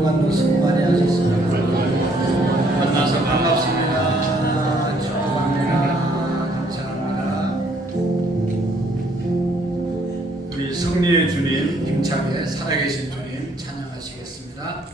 주간도 수고 많이 하셨습니다. 만나서 반갑습니다. 축복합니다. 감사합니다. 우리 승리의 주님, 힘차게 살아계신 주님 찬양하시겠습니다.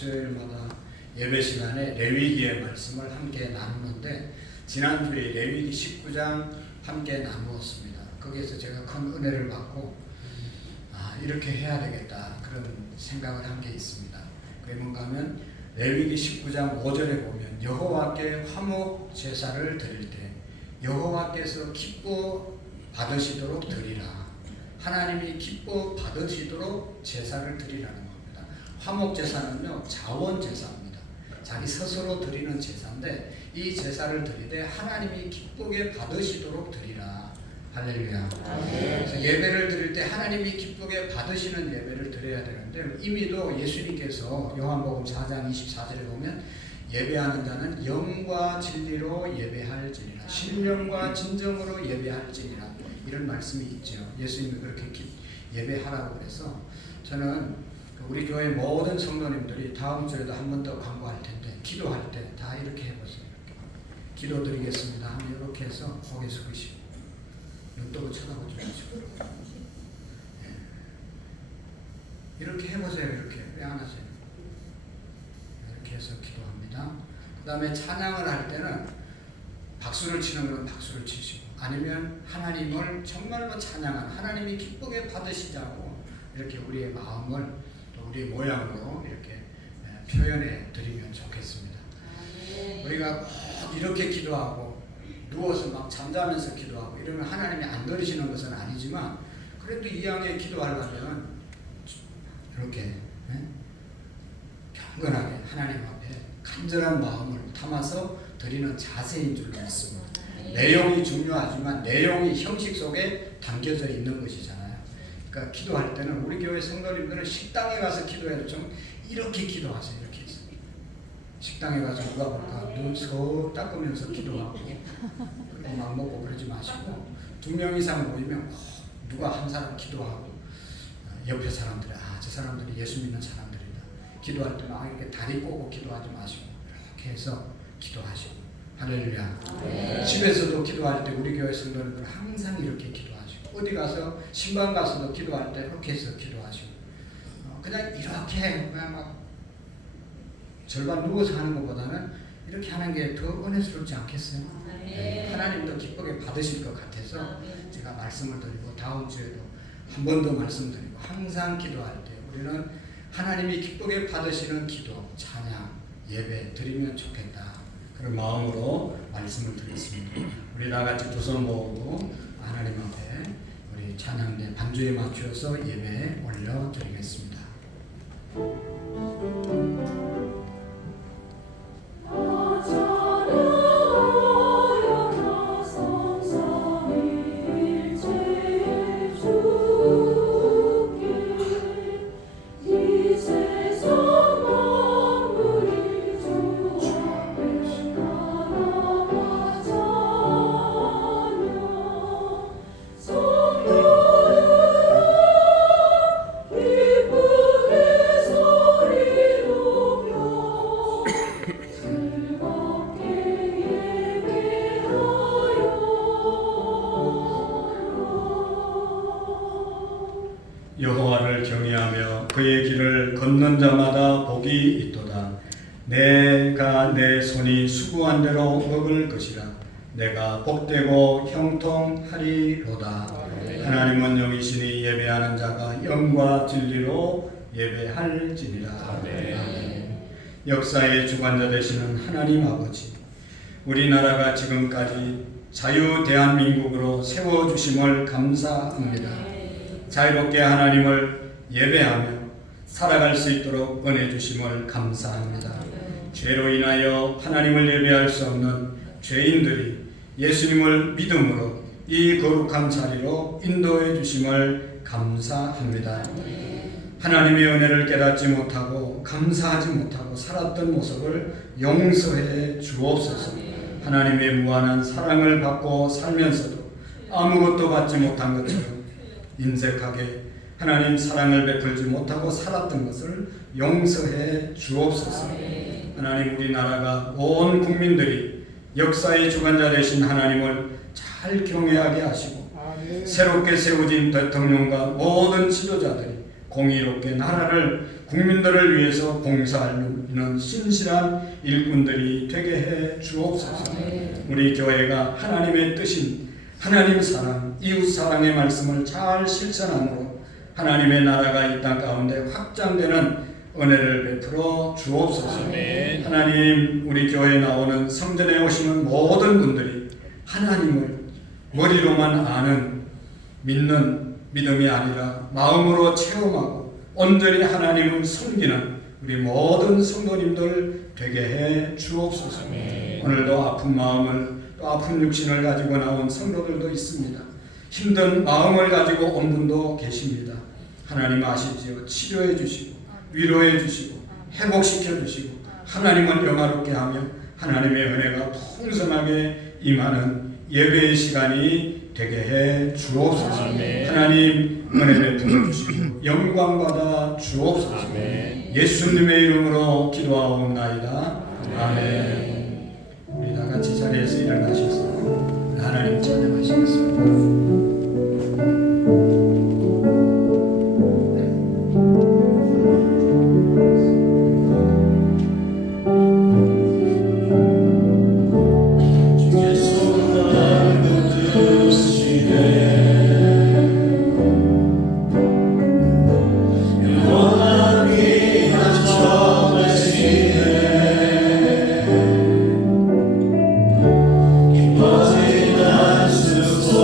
수요일마다 예배 시간에 레위기의 말씀을 함께 나누는데, 지난주에 레위기 19장 함께 나누었습니다. 거기에서 제가 큰 은혜를 받고 이렇게 해야 되겠다 그런 생각을 한 게 있습니다. 그게 뭔가 하면 레위기 19장 5절에 보면 여호와께 화목 제사를 드릴 때 여호와께서 기뻐 받으시도록 드리라. 하나님이 기뻐 받으시도록 제사를 드리라는 겁니다. 화목 제사는요 자원 제사입니다. 자기 스스로 드리는 제사인데 이 제사를 드리되 하나님이 기쁘게 받으시도록 드리라. 할렐루야. 그래서 예배를 드릴 때 하나님이 기쁘게 받으시는 예배를 드려야 되는데 이미도 예수님께서 요한복음 4장 24절에 보면 예배하는 자는 영과 진리로 예배할지니라 신령과 진정으로 예배할지니라 이런 말씀이 있죠. 예수님이 그렇게 예배하라고 그래서 저는 우리 교회 모든 성도님들이 다음 주에도 한 번 더 광고할 텐데 기도할 때 다 이렇게 해보세요. 기도 드리겠습니다 하면 이렇게 해서 고개 숙이시고 눈도 쳐다보지 마시고 이렇게 해보세요. 이렇게 왜 안 하세요? 이렇게 해서 기도합니다. 그 다음에 찬양을 할 때는 박수를 치는 건 박수를 치시고 아니면 하나님을 정말로 찬양하는 하나님이 기쁘게 받으시자고 이렇게 우리의 마음을 또 우리의 모양으로 이렇게 표현해 드리면 좋겠습니다. 우리가 꼭 이렇게 기도하고 누워서 막 잠자면서 기도하고 이러면 하나님이 안 들으시는 것은 아니지만 그래도 이왕에 기도하려면 이렇게 경건하게 하나님 앞에 간절한 마음을 담아서 드리는 자세인 줄 믿습니다. 내용이 중요하지만 내용이 형식 속에 담겨져 있는 것이잖아요. 그러니까 기도할 때는 우리 교회 성도님들은 식당에 가서 기도해도 좀 이렇게 기도하세요. 이렇게 해서 식당에 가서 누가 볼까 눈 속 닦으면서 기도하고 그리고 막 먹고 그러지 마시고 2명 이상 모이면 누가 한 사람 기도하고 옆에 사람들이 저 사람들이 예수 믿는 사람들이다. 기도할 때 막 이렇게 다리 꼬고 기도하지 마시고 이렇게 해서 기도하시고 할렐루야. 네. 집에서도 기도할 때 우리 교회 성도님들 항상 이렇게 기도하시고 어디 가서 신방 가서도 기도할 때 이렇게 해서 기도하시고 그냥 이렇게 그냥 막 절반 누워서 하는 것보다는 이렇게 하는 게 더 은혜스럽지 않겠어요? 네. 하나님도 기쁘게 받으실 것 같아서 제가 말씀을 드리고 다음 주에도 한 번 더 말씀드리고 항상 기도할 때 우리는 하나님이 기쁘게 받으시는 기도, 찬양, 예배 드리면 좋겠다. 그런 마음으로 말씀을 드리겠습니다. 우리 다 같이 두 손 모으고 하나님 앞에 우리 찬양대 반주에 맞추어서 예배 올려드리겠습니다. 여호와를 경외하며 그의 길을 걷는 자마다 복이 있도다. 내가 내 손이 수고한 대로 먹을 것이라. 내가 복되고 형통하리로다. 하나님은 영이시니 예배하는 자가 영과 진리로 예배할지니라. 아멘. 역사의 주관자 되시는 하나님 아버지, 우리나라가 지금까지 자유 대한민국으로 세워주심을 감사합니다. 자유롭게 하나님을 예배하며 살아갈 수 있도록 은혜 주심을 감사합니다. 죄로 인하여 하나님을 예배할 수 없는 죄인들이 예수님을 믿음으로 이 거룩한 자리로 인도해 주심을 감사합니다. 하나님의 은혜를 깨닫지 못하고 감사하지 못하고 살았던 모습을 용서해 주옵소서. 하나님의 무한한 사랑을 받고 살면서도 아무것도 받지 못한 것처럼 인색하게 하나님 사랑을 베풀지 못하고 살았던 것을 용서해 주옵소서. 하나님, 우리나라가 온 국민들이 역사의 주관자 되신 하나님을 잘 경외하게 하시고 새롭게 세워진 대통령과 모든 지도자들이 공의롭게 나라를 국민들을 위해서 봉사하는 신실한 일꾼들이 되게 해 주옵소서. 우리 교회가 하나님의 뜻인 하나님 사랑, 이웃 사랑의 말씀을 잘 실천함으로 하나님의 나라가 이 땅 가운데 확장되는 은혜를 베풀어 주옵소서. 아멘. 하나님, 우리 교회에 나오는 성전에 오시는 모든 분들이 하나님을 머리로만 아는 믿는 믿음이 아니라 마음으로 체험하고 온전히 하나님을 섬기는 우리 모든 성도님들 되게 해 주옵소서. 아멘. 오늘도 아픈 마음을 또 아픈 육신을 가지고 나온 성도들도 있습니다. 힘든 마음을 가지고 온 분도 계십니다. 하나님 아시지요. 치료해 주시고 위로해 주시고 회복시켜 주시고 하나님을 영화롭게 하며 하나님의 은혜가 풍성하게 임하는 예배의 시간이 되게 해 주옵소서. 아멘. 하나님 은혜 베풀어 주시고 영광 받아 주옵소서. 아멘. 예수님의 이름으로 기도하옵나이다. 아멘. 우리 다 같이 자리에서 일어나셔서 하나님 찬양하시겠습니다. 멋진 한수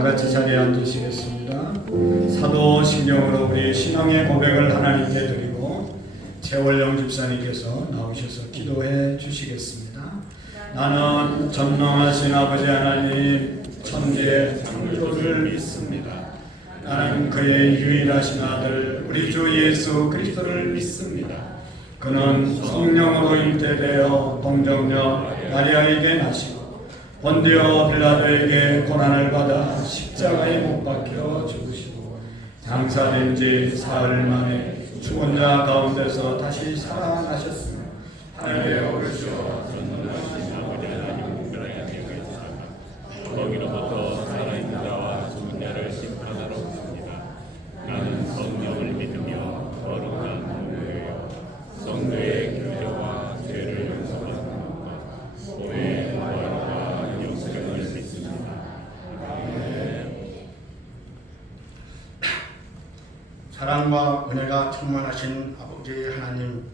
다 같이 자리에 앉으시겠습니다. 사도신경으로 우리 신앙의 고백을 하나님께 드리고 최월영 집사님께서 나오셔서 기도해 주시겠습니다. 나는 전능하신 아버지 하나님 천지의 창조주를 믿습니다. 나는 그의 유일하신 아들 우리 주 예수 그리스도를 믿습니다. 그는 성령으로 잉태되어 동정녀 마리아에게 나시고 본디오 빌라도에게 고난을 받아 십자가에 못 박혀 죽으시고 장사된 지 사흘 만에 죽은 자 가운데서 다시 살아나셨으며 하늘에 오르셔 전능하신 아버지 하나님 우편에 계시다가 거기로부터 살아있는 자와 죽은 자를 심판하러 오십니다. 나는 성령을 믿으며 거룩한 공회여 성도의 교제와 죄를 용서하는 것과 보혜의 부활과 영생을 믿습니다. 아멘. 사랑과 은혜가 충만하신 아버지 하나님,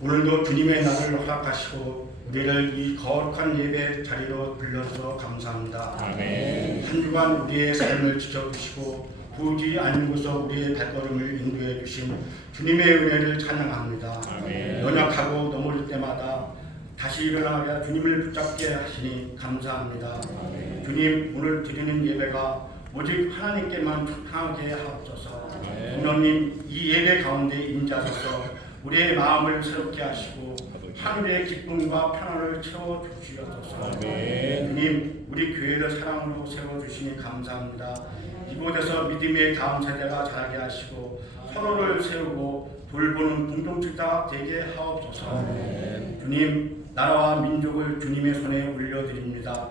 오늘도 주님의 날을 허락하시고 우리를 이 거룩한 예배 자리로 불러서 감사합니다. 아멘. 한 주간 우리의 삶을 지켜주시고 부지 아닌 곳에서 우리의 발걸음을 인도해 주신 주님의 은혜를 찬양합니다. 아멘. 연약하고 넘어질 때마다 다시 일어나게 주님을 붙잡게 하시니 감사합니다. 아멘. 주님, 오늘 드리는 예배가 오직 하나님께만 향하게 하옵소서. 아멘. 부모님, 이 예배 가운데 임자셔서 우리의 마음을 새롭게 하시고 하늘의 기쁨과 평안을 채워 주시옵소서. 아멘. 주님, 우리 교회를 사랑으로 세워주시니 감사합니다. 이곳에서 믿음의 다음 세대가 자라게 하시고 서로를 세우고 돌보는 공동체가 되게 하옵소서. 아멘. 주님, 나라와 민족을 주님의 손에 올려드립니다.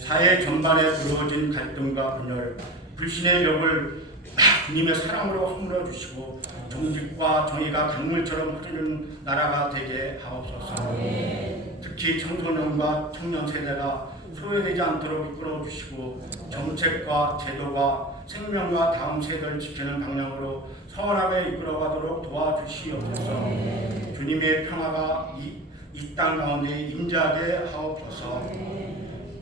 사회 전반에 불거진 갈등과 분열, 불신의 력을 주님의 사랑으로 허물어 주시고 정직과 정의가 강물처럼 흐르는 나라가 되게 하옵소서. 특히 청소년과 청년 세대가 소외되지 않도록 이끌어 주시고 정책과 제도와 생명과 다음 세대를 지키는 방향으로 선하게 이끌어가도록 도와주시옵소서. 주님의 평화가 이 땅 가운데 임재하게 하옵소서.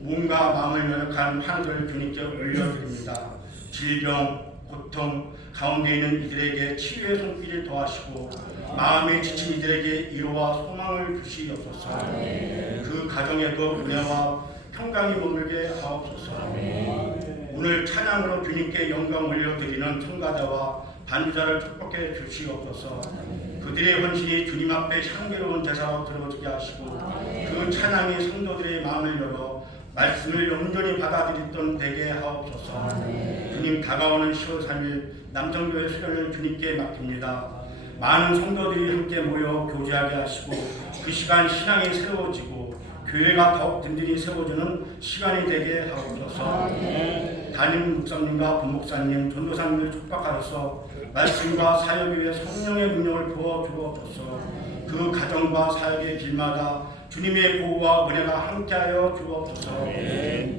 몸과 마음을 연약한 환우를 주님께 올려드립니다. 질병, 고통 가운데 있는 이들에게 치유의 손길을 더하시고 마음에 지친 이들에게 위로와 소망을 주시옵소서. 그 가정에도 은혜와 평강이 머물게 하옵소서. 오늘 찬양으로 주님께 영광 올려드리는 청가자와 반주자를 축복해 주시옵소서. 그들의 헌신이 주님 앞에 향기로운 제사로 들어지게 하시고 그 찬양이 성도들의 마음을 열어 말씀을 온전히 받아들였던 되게 하옵소서. 주님, 다가오는 10월 3일 남성교회 수련을 주님께 맡깁니다. 많은 성도들이 함께 모여 교제하게 하시고 그 시간 신앙이 새로워지고 교회가 더욱 든든히 세워지는 시간이 되게 하옵소서. 담임 목사님과 부목사님, 전도사님을 축복하셔서 말씀과 사역 위에 성령의 능력을 부어 주옵소서. 그 가정과 사역의 길마다 주님의 보호와 은혜가 함께하여 주옵소서.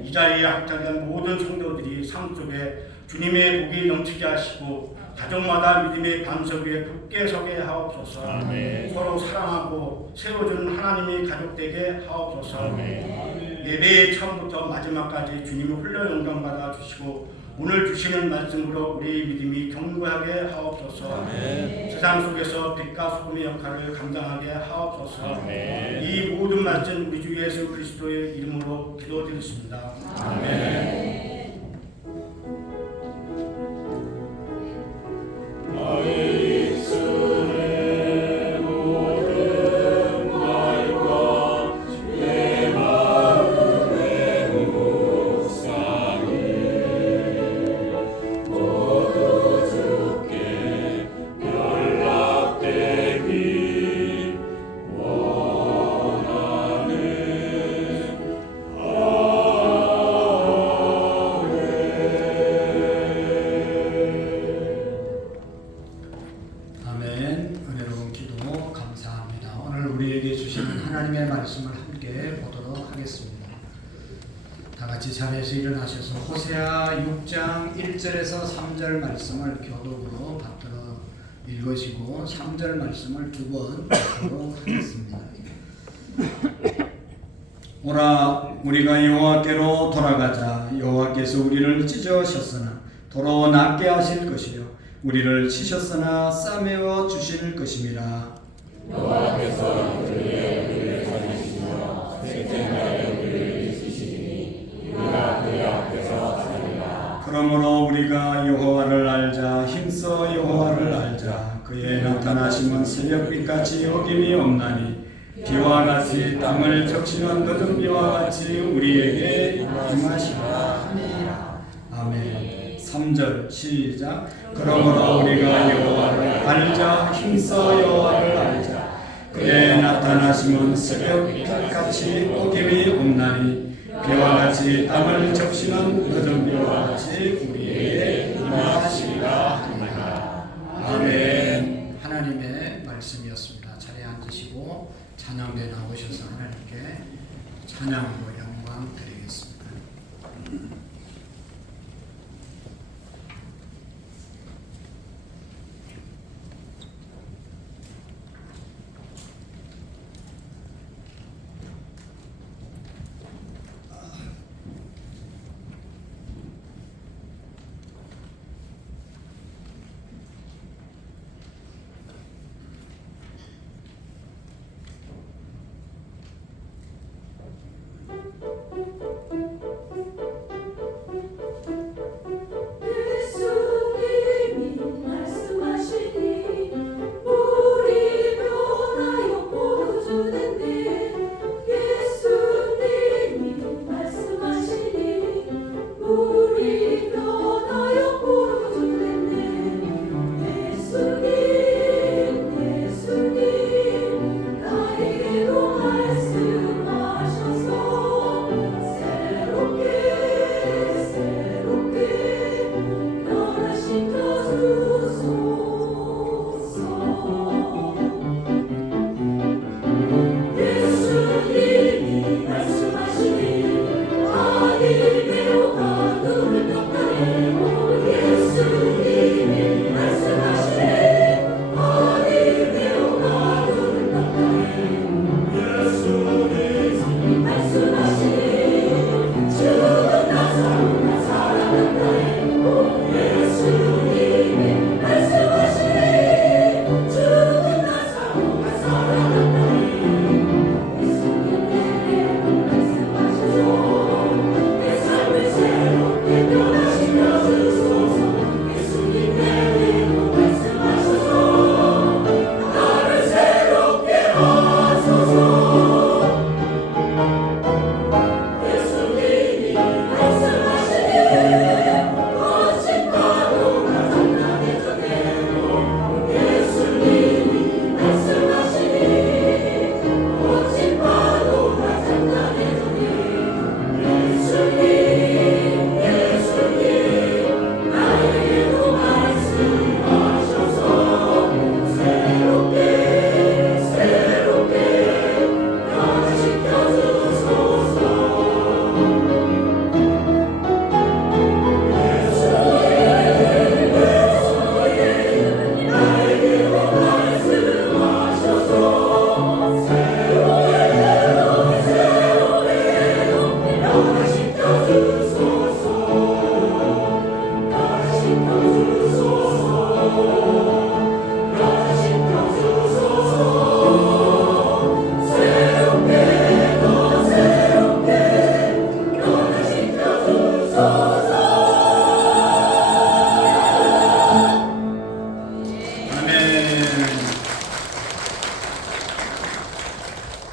이 자리에 합작한 모든 성도들이 삶 속에 주님의 복이 넘치게 하시고 가정마다 믿음의 반석 위에 굳게 서게 하옵소서. 아멘. 서로 사랑하고 세워주는 하나님의 가족 되게 하옵소서. 아멘. 예배의 처음부터 마지막까지 주님의 홀려 영광받아 주시고 오늘 주시는 말씀으로 우리의 믿음이 견고하게 하옵소서. 아멘. 세상 속에서 빛과 소금의 역할을 감당하게 하옵소서. 아멘. 이 모든 말씀 우리 주 예수 그리스도의 이름으로 기도드렸습니다. 아멘. 하나님의 말씀을 함께 보도록 하겠습니다. 다 같이 자리에서 일어나셔서 호세아 6장 1절에서 3절 말씀을 교독으로 받들어 읽으시고 3절 말씀을 두 번 보도록 하겠습니다. 오라 우리가 여호와께로 돌아가자. 여호와께서 우리를 찢으셨으나 도로 낫게 하실 것이요 우리를 치셨으나 싸매어 주실 것임이라. 여호와께서 그의 우리를 살리시며 셋째 날에 우리를 지시니 우리가 그의 앞에서 살리라. 그러므로 우리가 여호와를 알자. 힘써 여호와를 알자. 그의 나타나심은 새벽빛같이 어김이 없나니 비와 같이 땅을 적시는 늦은 비와 같이 우리에게 임하시라 하니라. 아멘. 3절 시작. 그러므로 우리가 여호와를 알자. 힘써 여호와를 알자. 그의 나타나심은 새벽빛같이 어김이 없나니 비와 같이 땅을 적시는 늦은 비와 같이 우리에게 임하시라 하니라. 아멘. 하나님의 말씀이었습니다. 자리에 앉으시고 찬양대 나오셔서 하나님께 찬양으로 영광 드리겠습니다.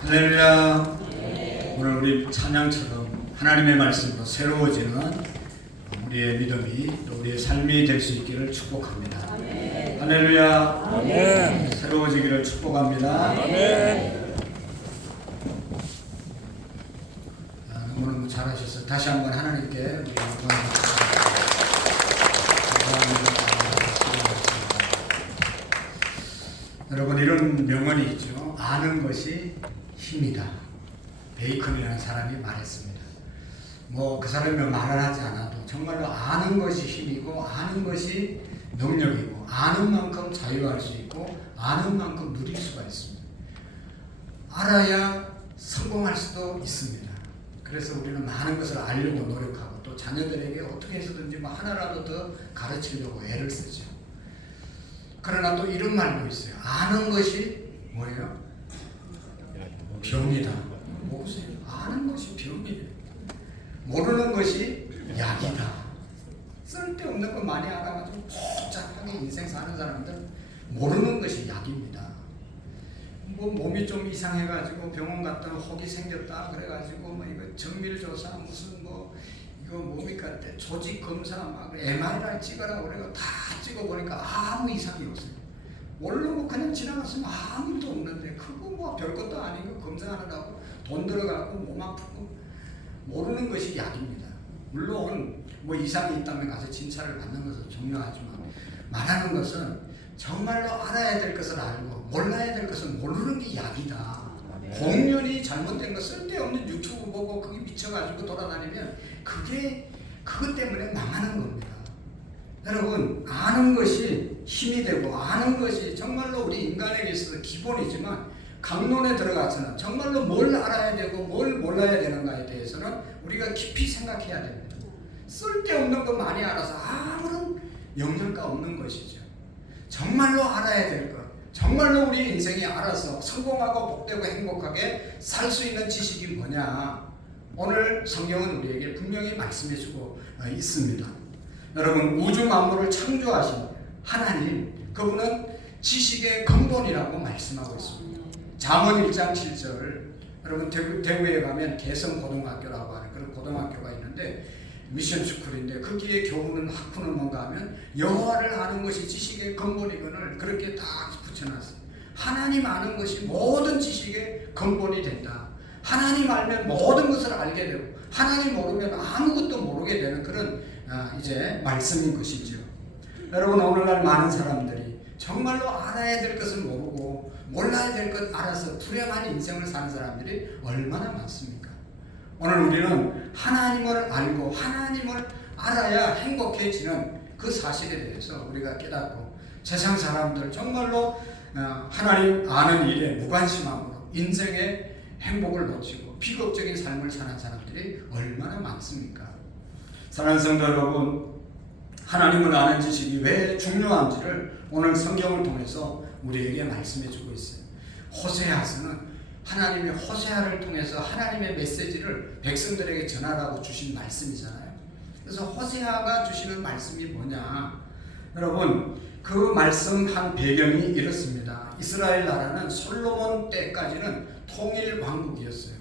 할렐루야. 오늘 우리 찬양처럼 하나님의 말씀으로 새로워지는 우리의 믿음이 또 우리의 삶이 될 수 있기를 축복합니다. 할렐루야. 아멘. 새로워지기를 축복합니다. 아멘. 너무너무 잘하셨어요. 다시 한번 하나님께 우리 영광을 여러분, 이런 명언이 있죠. 아는 것이 힘이다. 베이컨이라는 사람이 말했습니다. 뭐 그 사람이 말을 하지 않아도 정말로 아는 것이 힘이고, 아는 것이 능력이고, 아는 만큼 자유할 수 있고, 아는 만큼 누릴 수가 있습니다. 알아야 성공할 수도 있습니다. 그래서 우리는 많은 것을 알려고 노력하고 또 자녀들에게 어떻게 해서든지 뭐 하나라도 더 가르치려고 애를 쓰죠. 그러나 또 이런 말도 있어요. 아는 것이 뭐예요? 병이다. 보세요. 아는 것이 병이에요. 모르는 것이 약이다. 쓸데없는 거 많이 알아가지고 복잡하게 인생 사는 사람들 모르는 것이 약입니다. 뭐 몸이 좀 이상해가지고 병원 갔다 혹이 생겼다 그래가지고 뭐 이거 정밀조사 무슨 뭐 이거 뭡니까 조직 검사 막 MRI 찍어라 그래가 다 찍어보니까 아무 이상이 없어요. 모르고 그냥 지나갔으면 아무 일도 없는데 그거 뭐 별것도 아니고 검사하느라고 돈 들어가고 몸 아프고 모르는 것이 약입니다. 물론 뭐 이상이 있다면 가서 진찰을 받는 것은 중요하지만 말하는 것은 정말로 알아야 될 것을 알고 몰라야 될 것은 모르는 게 약이다. 공연히 잘못된 거 쓸데없는 유튜브 보고 그게 미쳐가지고 돌아다니면 그것 때문에 망하는 겁니다. 여러분 아는 것이 힘이 되고 아는 것이 정말로 우리 인간에게 있어서 기본이지만 강론에 들어가서는 정말로 뭘 알아야 되고 뭘 몰라야 되는가에 대해서는 우리가 깊이 생각해야 됩니다. 쓸데없는 거 많이 알아서 아무런 영향가 없는 것이죠. 정말로 알아야 될 것, 정말로 우리 인생이 알아서 성공하고 복되고 행복하게 살 수 있는 지식이 뭐냐? 오늘 성경은 우리에게 분명히 말씀해주고 있습니다. 여러분 우주 만물을 창조하신 하나님, 그분은 지식의 근본이라고 말씀하고 있습니다. 잠언 1장 7절. 여러분 대구에 가면 개성고등학교라고 하는 그런 고등학교가 있는데 미션스쿨인데 거기에 교훈은 학문은 뭔가 하면 여호와를 아는 것이 지식의 근본이거늘 그렇게 딱 붙여놨어요. 하나님 아는 것이 모든 지식의 근본이 된다. 하나님 알면 모든 것을 알게 되고 하나님 모르면 아무것도 모르게 되는 그런 이제 말씀인 것이죠. 여러분 오늘날 많은 사람들이 정말로 알아야 될 것을 모르고 몰라야 될 것 알아서 불행한 인생을 사는 사람들이 얼마나 많습니까? 오늘 우리는 하나님을 알고 하나님을 알아야 행복해지는 그 사실에 대해서 우리가 깨닫고 세상 사람들 정말로 하나님 아는 일에 무관심함으로 인생의 행복을 놓치고 비극적인 삶을 사는 사람들이 얼마나 많습니까? 사랑하는 성도 여러분, 하나님을 아는 지식이 왜 중요한지를 오늘 성경을 통해서 우리에게 말씀해 주고 있어요. 호세아서는 하나님이 호세아를 통해서 하나님의 메시지를 백성들에게 전하라고 주신 말씀이잖아요. 그래서 호세아가 주시는 말씀이 뭐냐? 여러분 그 말씀한 배경이 이렇습니다. 이스라엘 나라는 솔로몬 때까지는 통일 왕국이었어요.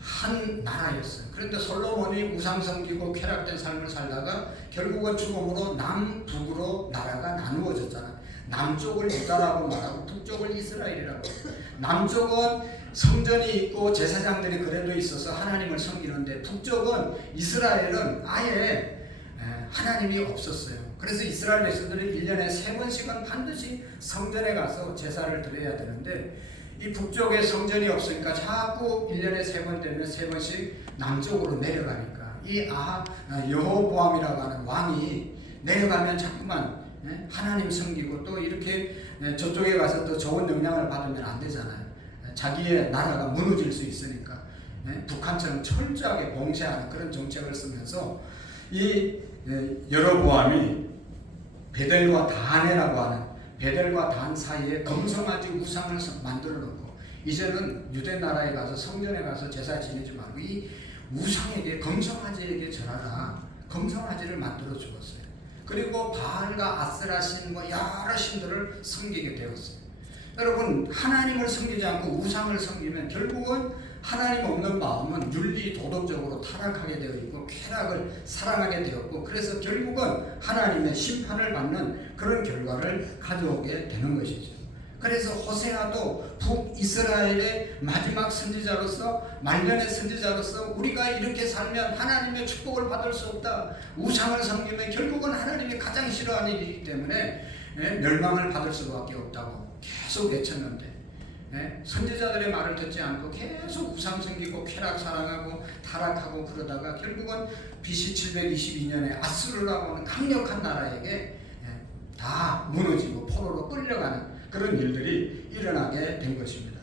한 나라였어요. 그런데 솔로몬이 우상 섬기고 쾌락된 삶을 살다가 결국은 죽음으로 남북으로 나라가 나누어졌잖아요. 남쪽을 유다라고 말하고 북쪽을 이스라엘이라고. 남쪽은 성전이 있고 제사장들이 그래도 있어서 하나님을 섬기는데 북쪽은 이스라엘은 아예 하나님이 없었어요. 그래서 이스라엘 백성들이 1년에 3번씩은 반드시 성전에 가서 제사를 드려야 되는데 이 북쪽에 성전이 없으니까 자꾸 1년에 3번 되면 3번씩 남쪽으로 내려가니까 이 여호보암이라고 하는 왕이 내려가면 자꾸만 하나님 섬기고 또 이렇게 저쪽에 가서 또 좋은 영향을 받으면 안 되잖아요. 자기의 나라가 무너질 수 있으니까 북한처럼 철저하게 봉쇄하는 그런 정책을 쓰면서 이 여로보암이 베델과 단이라고 하는 베델과 단 사이에 금송아지 우상을 만들어 놓고 이제는 유대 나라에 가서 성전에 가서 제사 지내지 말고 이 우상에게 금송아지에게 절하라. 금송아지를 만들어 주었어요. 그리고 바알과 아세라 신 뭐 여러 신들을 섬기게 되었어요. 여러분 하나님을 섬기지 않고 우상을 섬기면 결국은 하나님 없는 마음은 윤리 도덕적으로 타락하게 되어 있고 쾌락을 사랑하게 되었고 그래서 결국은 하나님의 심판을 받는 그런 결과를 가져오게 되는 것이죠. 그래서 호세아도 북이스라엘의 마지막 선지자로서 말년의 선지자로서 우리가 이렇게 살면 하나님의 축복을 받을 수 없다. 우상을 섬기면 결국은 하나님이 가장 싫어하는 일이기 때문에 멸망을 받을 수밖에 없다고 계속 외쳤는데 선지자들의 말을 듣지 않고 계속 우상 섬기고 쾌락 사랑하고 타락하고 그러다가 결국은 BC 722년에 아수르라고 하는 강력한 나라에게 다 무너지고 포로로 끌려가는 그런 일들이 일어나게 된 것입니다.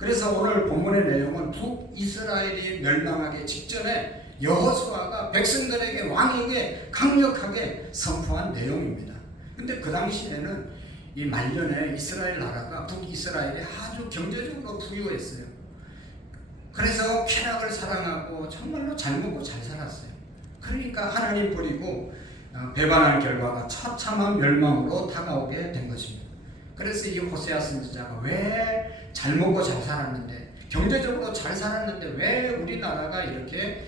그래서 오늘 본문의 내용은 북이스라엘이 멸망하기 직전에 여호수아가 백성들에게 왕에게 강력하게 선포한 내용입니다. 근데 그 당시에는 이 말년에 이스라엘 나라가 북이스라엘이 아주 경제적으로 부유했어요. 그래서 쾌락을 사랑하고 정말로 잘 먹고 잘 살았어요. 그러니까 하나님 버리고 배반한 결과가 처참한 멸망으로 다가오게 된 것입니다. 그래서 이 호세아 선지자가 왜 잘 먹고 잘 살았는데, 경제적으로 잘 살았는데 왜 우리나라가 이렇게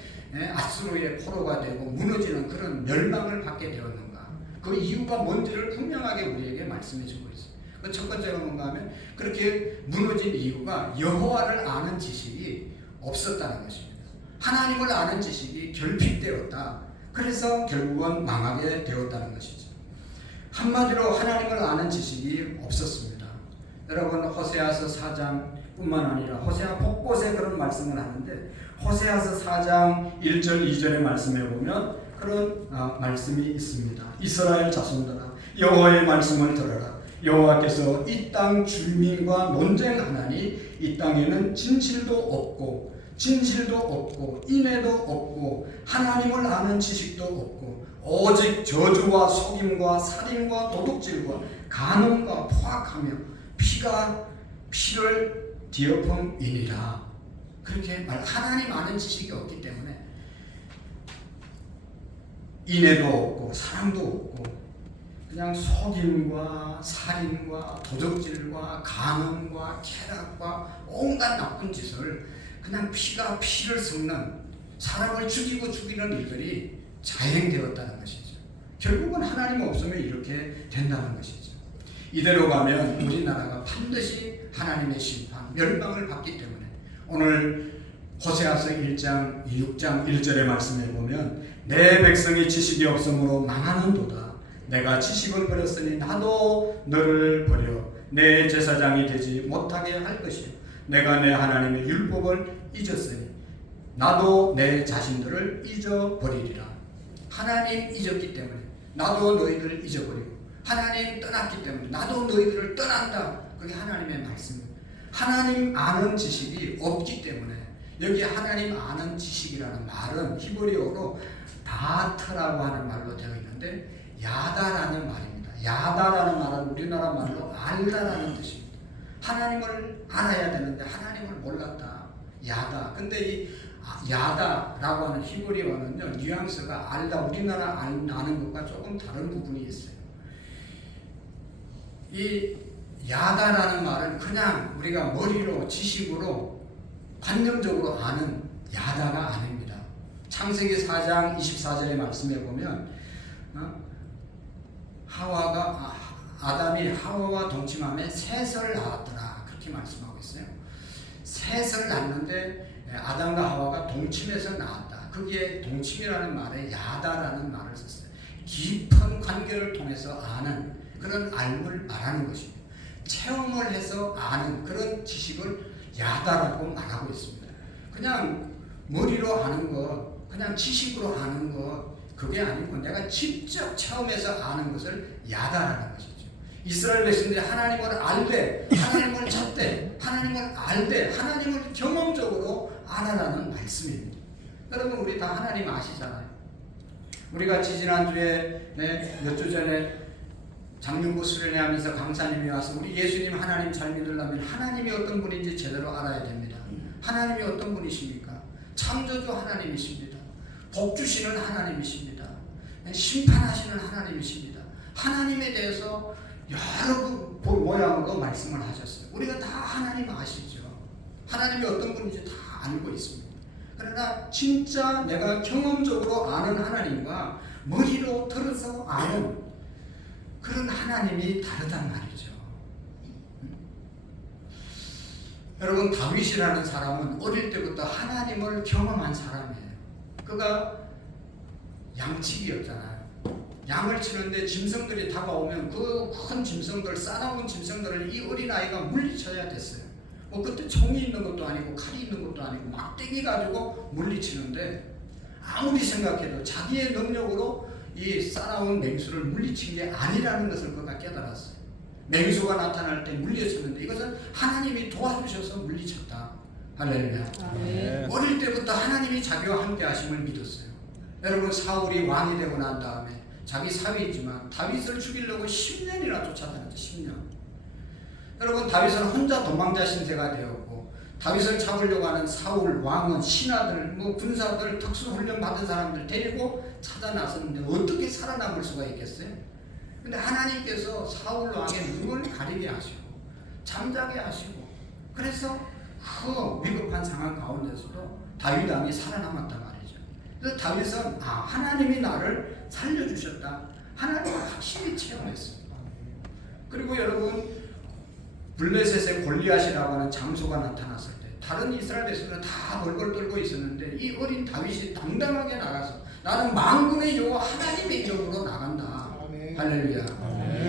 아수르의 포로가 되고 무너지는 그런 멸망을 받게 되었는가, 그 이유가 뭔지를 분명하게 우리에게 말씀해 주고 있어요. 그 첫 번째가 뭔가 하면 그렇게 무너진 이유가 여호와를 아는 지식이 없었다는 것입니다. 하나님을 아는 지식이 결핍되었다. 그래서 결국은 망하게 되었다는 것이죠. 한마디로 하나님을 아는 지식이 없었습니다. 여러분, 호세아서 4장뿐만 아니라 호세아 곳곳에 그런 말씀을 하는데, 호세아서 4장 1절 2절의 말씀에 보면 그런 말씀이 있습니다. 이스라엘 자손들아, 여호와의 말씀을 들어라. 여호와께서 이 땅 주민과 논쟁하나니 이 땅에는 진실도 없고 인애도 없고 하나님을 아는 지식도 없고 오직 저주와 속임과 살인과 도둑질과 간음과 포악하며 피가 피를 뒤엎음이니라. 그렇게 하나님 아는 지식이 없기 때문에 인애도 없고 사랑도 없고 그냥 속임과 살인과 도둑질과 간음과 쾌락과 온갖 나쁜 짓을, 그냥 피가 피를 섞는, 사람을 죽이고 죽이는 일들이 자행되었다는 것이죠. 결국은 하나님 없으면 이렇게 된다는 것이죠. 이대로 가면 우리나라가 반드시 하나님의 심판, 멸망을 받기 때문에 오늘 호세아서 1장 6장 1절의 말씀에 보면 내 백성이 지식이 없으므로 망하는도다. 내가 지식을 버렸으니 나도 너를 버려 내 제사장이 되지 못하게 할 것이요. 내가 내 하나님의 율법을 잊었으니 나도 내 자신들을 잊어버리리라. 하나님 잊었기 때문에 나도 너희들을 잊어버리고, 하나님 떠났기 때문에 나도 너희들을 떠난다. 그게 하나님의 말씀입니다. 하나님 아는 지식이 없기 때문에, 여기 하나님 아는 지식이라는 말은 히브리어로 다트라고 하는 말로 되어 있는데 야다라는 말입니다. 야다라는 말은 우리나라 말로 알다라는 뜻입니다. 하나님을 알아야 되는데 하나님을 몰랐다. 야다. 근데 이 야다라고 하는 히브리어는요, 뉘앙스가 알다, 우리나라 아는 것과 조금 다른 부분이 있어요. 이 야다라는 말은 그냥 우리가 머리로 지식으로 관념적으로 아는 야다가 아닙니다. 창세기 4장 24절의 말씀에 보면 아담이 하와와 동침함에 셋을 낳았더라. 그렇게 말씀하고 있어요. 셋을 낳는데 아담과 하와가 동침해서 낳았다. 거기에 동침이라는 말에 야다라는 말을 썼어요. 깊은 관계를 통해서 아는 그런 알을 말하는 것입니다. 체험을 해서 아는 그런 지식을 야다라고 말하고 있습니다. 그냥 머리로 아는 것, 그냥 지식으로 아는 것, 그게 아니고 내가 직접 체험해서 아는 것을 야다라는 것이죠. 이스라엘 백성들이 하나님을 알되, 하나님을 찾되, 하나님을 알되, 하나님을 경험적으로 알아라는 말씀입니다. 여러분, 우리 다 하나님 아시잖아요. 우리가 지지난주에 몇 주 전에 장윤부 수련회 하면서 강사님이 와서 우리 예수님 하나님 잘 믿으려면 하나님이 어떤 분인지 제대로 알아야 됩니다. 하나님이 어떤 분이십니까? 창조주 하나님이십니다. 복 주시는 하나님이십니다. 심판하시는 하나님이십니다. 하나님에 대해서 여러 모양으로 말씀을 하셨어요. 우리가 다 하나님 아시죠? 하나님이 어떤 분인지 다 알고 있습니다. 그러나 진짜 내가 경험적으로 아는 하나님과 머리로 들어서 아는 그런 하나님이 다르단 말이죠. 여러분, 다윗이라는 사람은 어릴 때부터 하나님을 경험한 사람이에요. 그가 양치기였잖아요. 양을 치는데 짐승들이 다가오면 그 큰 짐승들, 싸나운 짐승들을 이 어린아이가 물리쳐야 됐어요. 그때 총이 있는 것도 아니고 칼이 있는 것도 아니고 막대기 가지고 물리치는데, 아무리 생각해도 자기의 능력으로 이 싸나운 맹수를 물리친 게 아니라는 것을 그가 깨달았어요. 맹수가 나타날 때 물리쳤는데 이것은 하나님이 도와주셔서 물리쳤다. 할렐루야. 아멘. 어릴 때부터 하나님이 자기와 함께 하심을 믿었어요. 여러분 사울이 왕이 되고 난 다음에 자기 사위이지만 다윗을 죽이려고 10년이나 쫓아다녔죠. 10년. 여러분 다윗은 혼자 도망자 신세가 되었고 다윗을 잡으려고 하는 사울 왕은 신하들 뭐 군사들 특수훈련 받은 사람들 데리고 찾아 나섰는데 어떻게 살아남을 수가 있겠어요? 근데 하나님께서 사울 왕의 눈을 가리게 하시고 잠자게 하시고 그래서 그 위급한 상황 가운데서도 다윗 왕이 살아남았단 말이죠. 그래서 다윗은 하나님이 나를 살려주셨다. 하나님을 확실히 체험했습니다. 그리고 여러분 블레셋의 골리앗이라고 하는 장소가 나타났을 때 다른 이스라엘 백성들은 다 벌벌 떨고 있었는데 이 어린 다윗이 당당하게 나가서 나는 만군의 여호와 하나님의 이름으로 나간다. 할렐루야.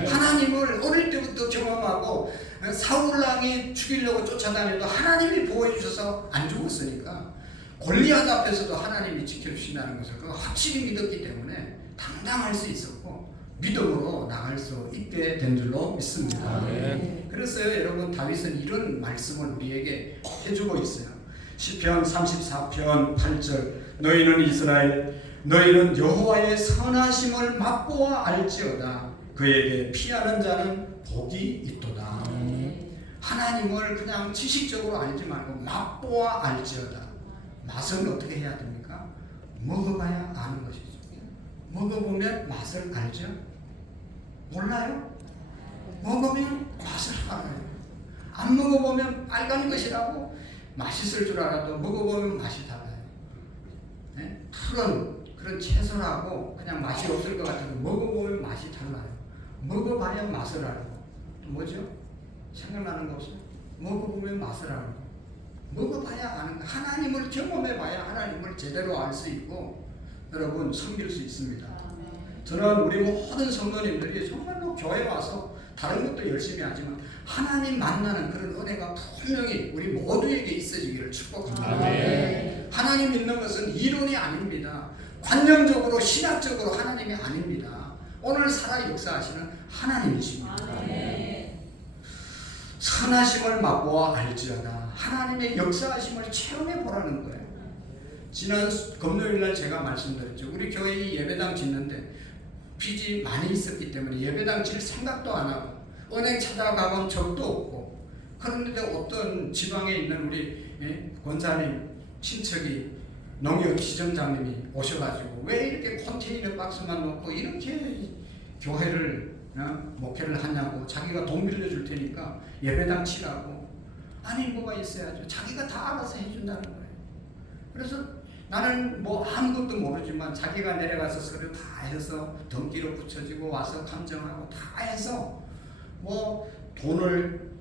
하나님을 어릴 때부터 경험하고 사울 왕이 죽이려고 쫓아다녀도 하나님이 보호해 주셔서 안 죽었으니까 골리앗 앞에서도 하나님이 지켜주신다는 것을 확실히 믿었기 때문에 당당할 수 있었고 믿음으로 나갈 수 있게 된 줄로 믿습니다. 아멘. 그래서요 여러분 다윗은 이런 말씀을 우리에게 해주고 있어요. 시편 34편 8절 너희는 이스라엘 너희는 여호와의 선하심을 맛보아 알지어다. 그에게 피하는 자는 복이 있도다. 하나님을 그냥 지식적으로 알지 말고 맛보아 알지어다. 맛은 어떻게 해야 됩니까? 먹어봐야 아는 것이죠. 먹어보면 맛을 알죠? 몰라요? 먹으면 맛을 알아요. 안 먹어보면 빨간 것이라고 맛있을 줄 알아도 먹어보면 맛이 달라요. 네? 푸른 그런 채소라고 그냥 맛이 없을 것 같아도 먹어보면 맛이 달라요. 먹어봐야 맛을 알고 또 뭐죠? 생각나는 거 없어요? 먹어보면 맛을 알고 먹어봐야 아는 거. 하나님을 경험해봐야 하나님을 제대로 알 수 있고 여러분 섬길 수 있습니다. 저는 우리 모든 성도님들이 정말로 교회 와서 다른 것도 열심히 하지만 하나님 만나는 그런 은혜가 분명히 우리 모두에게 있어지기를 축복합니다. 아멘. 하나님 믿는 것은 이론이 아닙니다. 관념적으로 신학적으로 하나님이 아닙니다. 오늘 살아 역사하시는 하나님이십니다. 아멘. 선하심을 맛보아 알지어다. 하나님의 역사하심을 체험해 보라는 거예요. 지난 금요일날 제가 말씀드렸죠. 우리 교회 예배당 짓는데 빚이 많이 있었기 때문에 예배당 질 생각도 안 하고 은행 찾아가본 적도 없고 그런데 어떤 지방에 있는 우리 권사님 친척이 농협 지점장님이 오셔가지고 왜 이렇게 컨테이너 박스만 놓고 이렇게 교회를 목회를 하냐고 자기가 돈 빌려줄 테니까 예배당 치라고. 아니 뭐가 있어야죠. 자기가 다 알아서 해준다는 거예요. 그래서 나는 뭐 아무것도 모르지만 자기가 내려가서 서류 다 해서 등기로 붙여지고 와서 감정하고 다 해서 뭐 돈을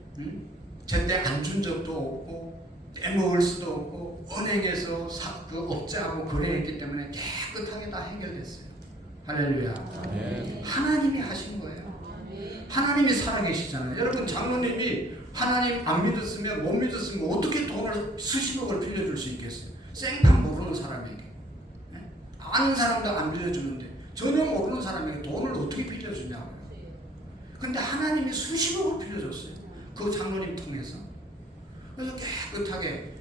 제때 안 준 적도 없고 빼먹을 수도 없고 은행에서 그 업자하고 거래했기 때문에 깨끗하게 다 해결됐어요. 할렐루야. 아멘. 하나님이 하신 거예요. 하나님이 살아계시잖아요. 여러분 장로님이 하나님 안 믿었으면 못 믿었으면 어떻게 돈을 수십억을 빌려줄 수 있겠어요? 생판 모르는 사람에게. 아는 사람도 안 빌려주는데 전혀 모르는 사람에게 돈을 어떻게 빌려주냐고요. 근데 하나님이 수십억을 빌려줬어요. 그 장로님 통해서. 그래서 깨끗하게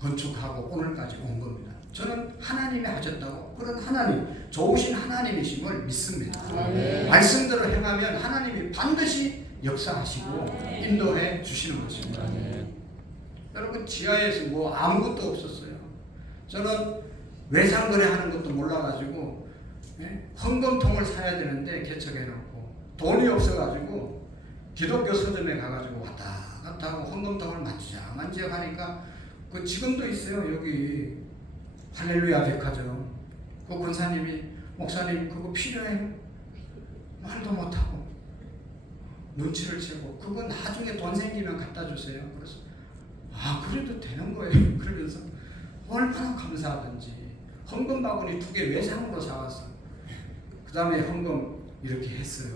건축하고 오늘까지 온 겁니다. 저는 하나님이 하셨다고 그런 하나님, 좋으신 하나님이심을 믿습니다. 아멘. 말씀대로 행하면 하나님이 반드시 역사하시고 인도해 주시는 것입니다. 아멘. 여러분 지하에서 뭐 아무것도 없었어요. 저는 외상거래하는 것도 몰라가지고 헌금통을 사야 되는데 개척해놓고 돈이 없어가지고 기독교 서점에 가가지고 왔다 갔다 하고 헌금통을 만지작 하니까 그 지금도 있어요. 여기 할렐루야 백화점 그 권사님이 목사님 그거 필요해요? 말도 못하고 눈치를 채고 그거 나중에 돈 생기면 갖다 주세요. 그래서 그래도 되는 거예요. 그러면서 얼마나 감사하든지 헌금 바구니 2개 외상으로 사왔어. 그 다음에 헌금 이렇게 했어요.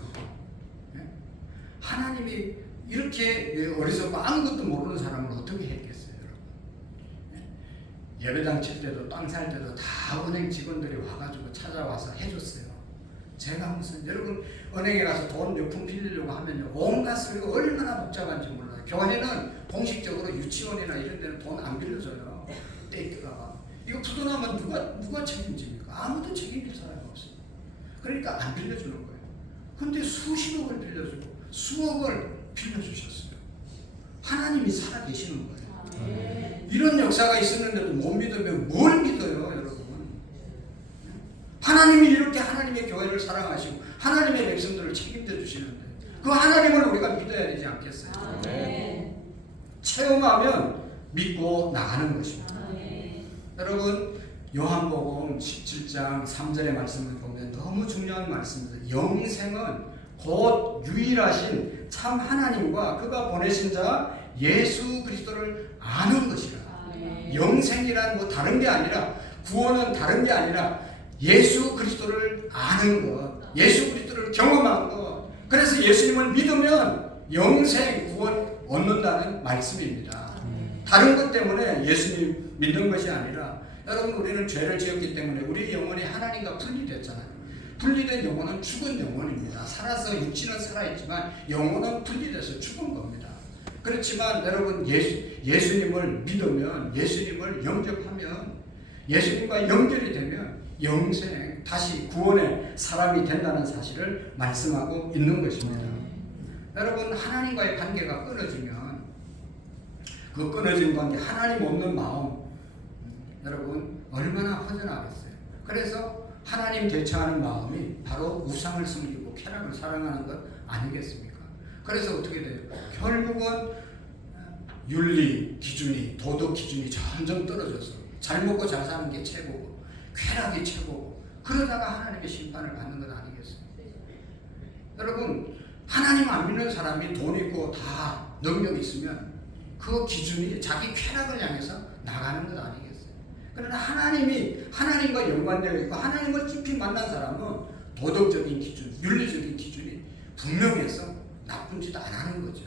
하나님이 이렇게 어리석고 아무것도 모르는 사람을 어떻게 했겠어요, 여러분? 예배당 칠 때도 땅 살 때도 다 은행 직원들이 와가지고 찾아와서 해줬어요. 제가 무슨 여러분 은행에 가서 돈 몇 푼 빌리려고 하면요 온갖 소리가 얼마나 복잡한지 몰라요. 교회는 공식적으로 유치원이나 이런 데는 돈 안 빌려줘요. 떼기가 이거 부도나면 누가 책임집니까? 아무도 책임질 사람이 없어요. 그러니까 안 빌려주는 거예요. 근데 수십억을 빌려주고 수억을 빌려주셨어요. 하나님이 살아계시는 거예요. 이런 역사가 있었는데도 못 믿으면 뭘 믿어요, 여러분? 하나님이 이렇게 하나님의 교회를 사랑하시고 하나님의 백성들을 책임져 주시는데 그 하나님을 우리가 믿어야 되지 않겠어요? 체험하면 믿고 나가는 것입니다. 여러분 요한복음 17장 3절의 말씀을 보면 너무 중요한 말씀입니다. 영생은 곧 유일하신 참 하나님과 그가 보내신 자 예수 그리스도를 아는 것이라. 영생이란 뭐 다른 게 아니라 구원은 다른 게 아니라 예수 그리스도를 아는 것, 예수 그리스도를 경험한 것. 그래서 예수님을 믿으면 영생 구원 얻는다는 말씀입니다. 다른 것 때문에 예수님 믿는 것이 아니라 여러분 우리는 죄를 지었기 때문에 우리 영혼이 하나님과 분리됐잖아요. 분리된 영혼은 죽은 영혼입니다. 살아서 육신은 살아있지만 영혼은 분리돼서 죽은 겁니다. 그렇지만 여러분 예수님을 믿으면 예수님을 영접하면 예수님과 연결이 되면 영생 다시 구원의 사람이 된다는 사실을 말씀하고 있는 것입니다. 여러분 하나님과의 관계가 끊어지면 그 끊어진 관계 하나님 없는 마음 여러분 얼마나 허전하겠어요. 그래서 하나님 대처하는 마음이 바로 우상을 섬기고 쾌락을 사랑하는 것 아니겠습니까? 그래서 어떻게 돼요? 결국은 윤리 기준이 도덕 기준이 점점 떨어져서 잘 먹고 잘 사는 게 최고고 쾌락이 최고고 그러다가 하나님의 심판을 받는 것 아니겠어요? 여러분 하나님 안 믿는 사람이 돈 있고 다 능력 있으면 그 기준이 자기 쾌락을 향해서 나가는 것 아니겠어요? 그러나 하나님과 연관되어 있고 하나님을 깊이 만난 사람은 도덕적인 기준, 윤리적인 기준이 분명해서 나쁜 짓 안 하는 거죠.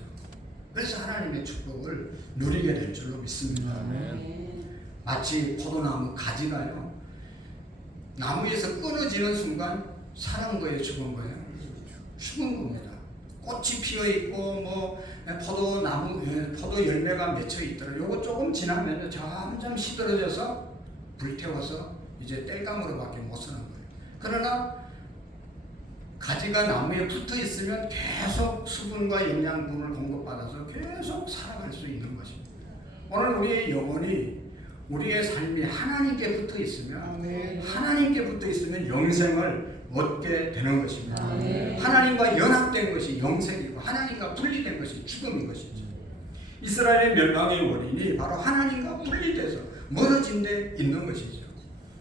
그래서 하나님의 축복을 누리게 될 줄로 믿습니다. 마치 포도나무 가지가요. 나무에서 끊어지는 순간 살은 거예요, 죽은 거예요? 죽은 겁니다. 꽃이 피어 있고 뭐 포도 열매가 맺혀 있더라도 요거 조금 지나면 점점 시들어져서 불태워서 이제 땔감으로밖에 못 쓰는 거예요. 그러나 가지가 나무에 붙어 있으면 계속 수분과 영양분을 공급받아서 계속 살아갈 수 있는 것입니다. 오늘 우리의 영혼이 우리의 삶이 하나님께 붙어 있으면 하나님께 붙어 있으면 영생을 얻게 되는 것입니다. 하나님과 연합된 것이 영생이고 하나님과 분리된 것이 죽음인 것이죠. 이스라엘의 멸망의 원인이 바로 하나님과 분리돼서 멀어진 데 있는 것이죠.